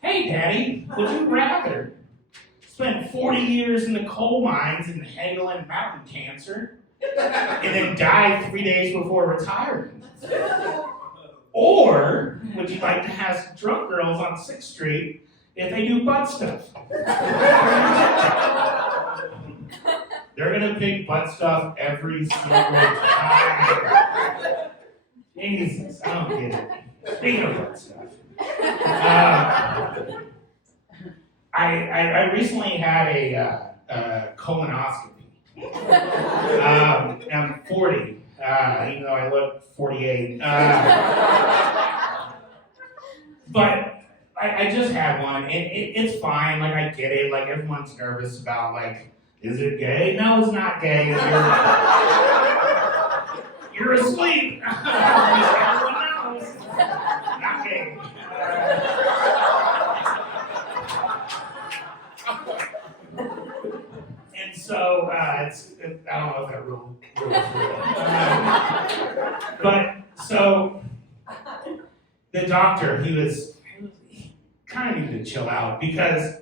Hey, daddy, would you rather spend 40 years in the coal mines and handling mountain cancer and then die 3 days before retirement? Or would you like to have some drunk girls on 6th Street if they do butt stuff? They're gonna pick butt stuff every single time. Jesus, I don't get it. Speaking of butt stuff, I recently had a colonoscopy. I'm 40, even though I look 48. But I just had one, and it's fine. Like, I get it. Like, everyone's nervous about, like, is it gay? No, it's not gay. You're asleep. Everyone knows. Not gay. And so, I don't know if that rule is real. But, so, the doctor, he kind of needed to chill out because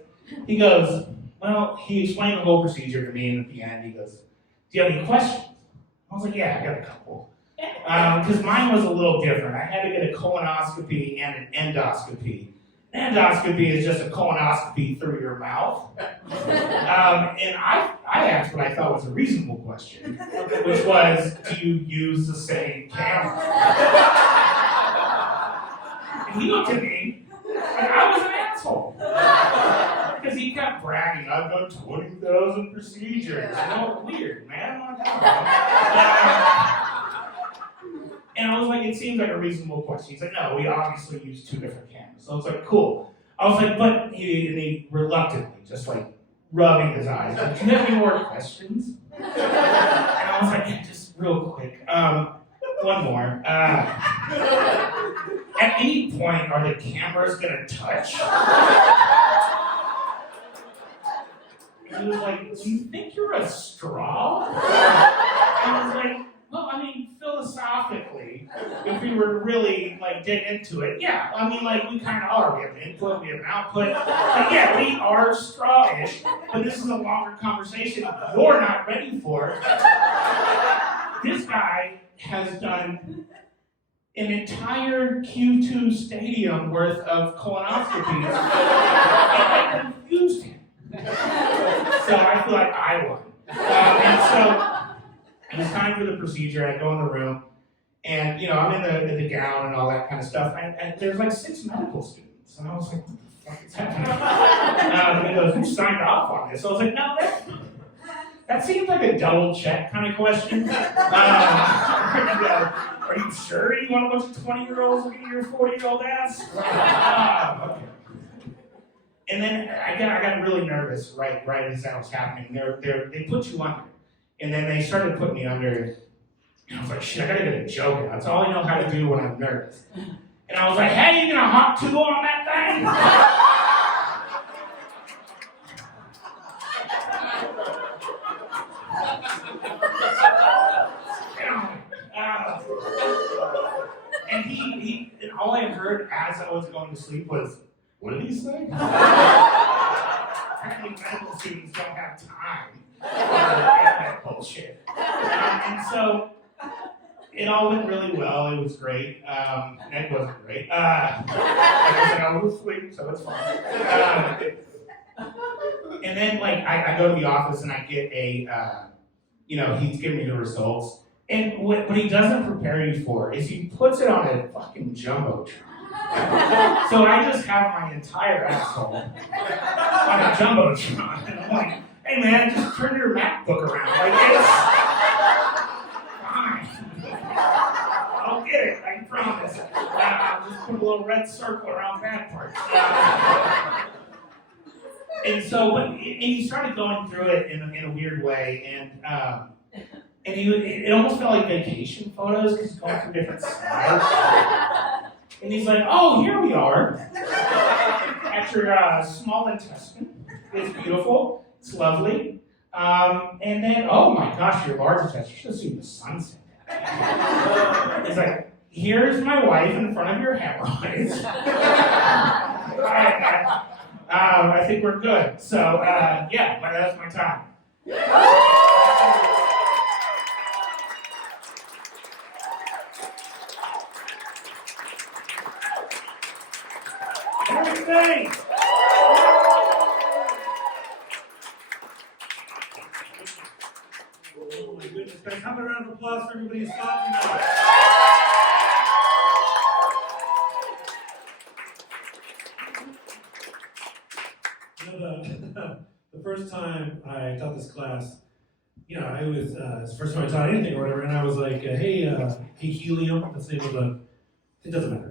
he goes, well, he explained the whole procedure to me, and at the end, he goes, do you have any questions? I was like, yeah, I got a couple. Because mine was a little different. I had to get a colonoscopy and an endoscopy. An endoscopy is just a colonoscopy through your mouth. And I asked what I thought was a reasonable question, which was, do you use the same camera? And he looked at me like I was an asshole. Because he kept bragging, I've done 20,000 procedures. Weird, man. And I was like, it seems like a reasonable question. He's like, no, we obviously use 2 different cameras. So I was like, cool. I was like, but he reluctantly, just like rubbing his eyes, like, do you have any more questions? And I was like, yeah, just real quick. One more. At any point, are the cameras gonna touch? And he was like, do you think you're a straw? And I was like, well, I mean, philosophically, if we were to really, like, dig into it, yeah, I mean, like, we kind of are. We have an input, we have an output. Like, yeah, we are straw-ish, but this is a longer conversation you're not ready for. This guy has done an entire Q2 stadium worth of colonoscopies, and I confused him. So I feel like I won. And so it was time for the procedure. I go in the room, and I'm in the gown and all that kind of stuff. And there's like 6 medical students, and I was like, "What the fuck is happening?" And he goes, "Who signed off on this?" So I was like, "No, that seems like a double check kind of question." Are you sure you want a bunch of 20-year-olds looking at your 40-year-old ass? Okay. And then I got really nervous right as that was happening. They put you under. And then they started putting me under. And I was like, shit, I gotta get a joke out. That's all I know how to do when I'm nervous. And I was like, hey, you gonna hop 2 on that thing? And and all I heard as I was going to sleep was, what did he say? Apparently medical students don't have time for that bullshit. And so it all went really well. It was great. It wasn't great. I was asleep, so it's fine. And then I go to the office and I get he's giving me the results. And what he doesn't prepare you for is he puts it on a fucking jumbotron. So I just have my entire asshole on a jumbotron. And I'm like, hey man, just turn your MacBook around. Like, it's fine. I'll get it, I promise. I'll just put a little red circle around that part. And so, and he started going through it in a weird way, and it almost felt like vacation photos because he's going through different slides. And he's like, oh, here we are at your small intestine. It's beautiful. It's lovely. And then, oh my gosh, your largest test, you should have seen the sunset. It's like, here's my wife in front of your hemorrhoids. I think we're good. So, yeah, but that's my time. Everything. Oh my goodness, guys, how about a round of applause for everybody who's talking about? You know, the first time I taught this class, you know, I was, it's the first time I taught anything or whatever, and I was like, hey Helium, that's the name of the, it doesn't matter.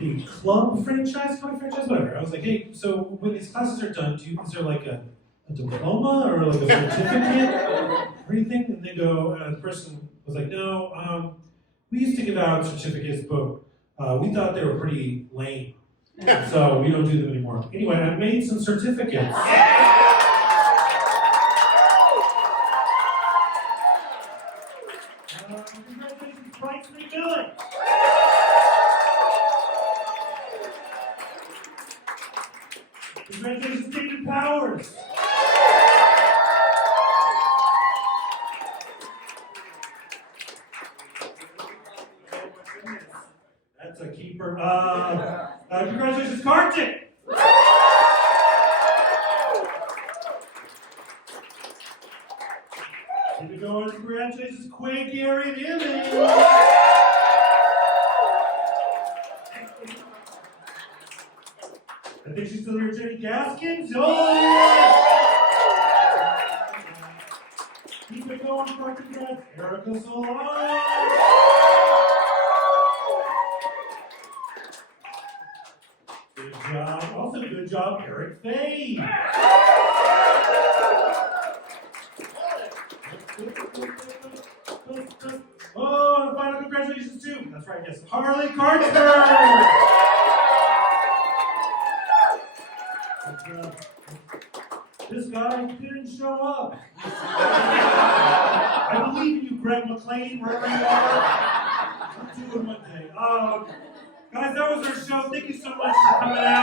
The club franchise, whatever. I was like, hey, so when these classes are done, is there like a diploma or like a certificate or anything? And they go, the person was like, no, we used to give out certificates, but we thought they were pretty lame. So we don't do them anymore. Anyway, I made some certificates. Congratulations, Bryce McMillan. Congratulations, David Powers. That's a keeper. Congratulations, Kartik. Here we go. Congratulations, Quay, Gary, and Emily. I think she's still here, Jenny Gaskins. Oh, yeah. Keep it going, Kartik, guys. Erika Solano. Good job. Also, good job, Eric Faye. Oh, and final congratulations too. That's right, yes. Harley Carter. This guy didn't show up. I believe in you, Greg McLean, wherever you are. We'll do it one day. Guys, that was our show. Thank you so much for coming out.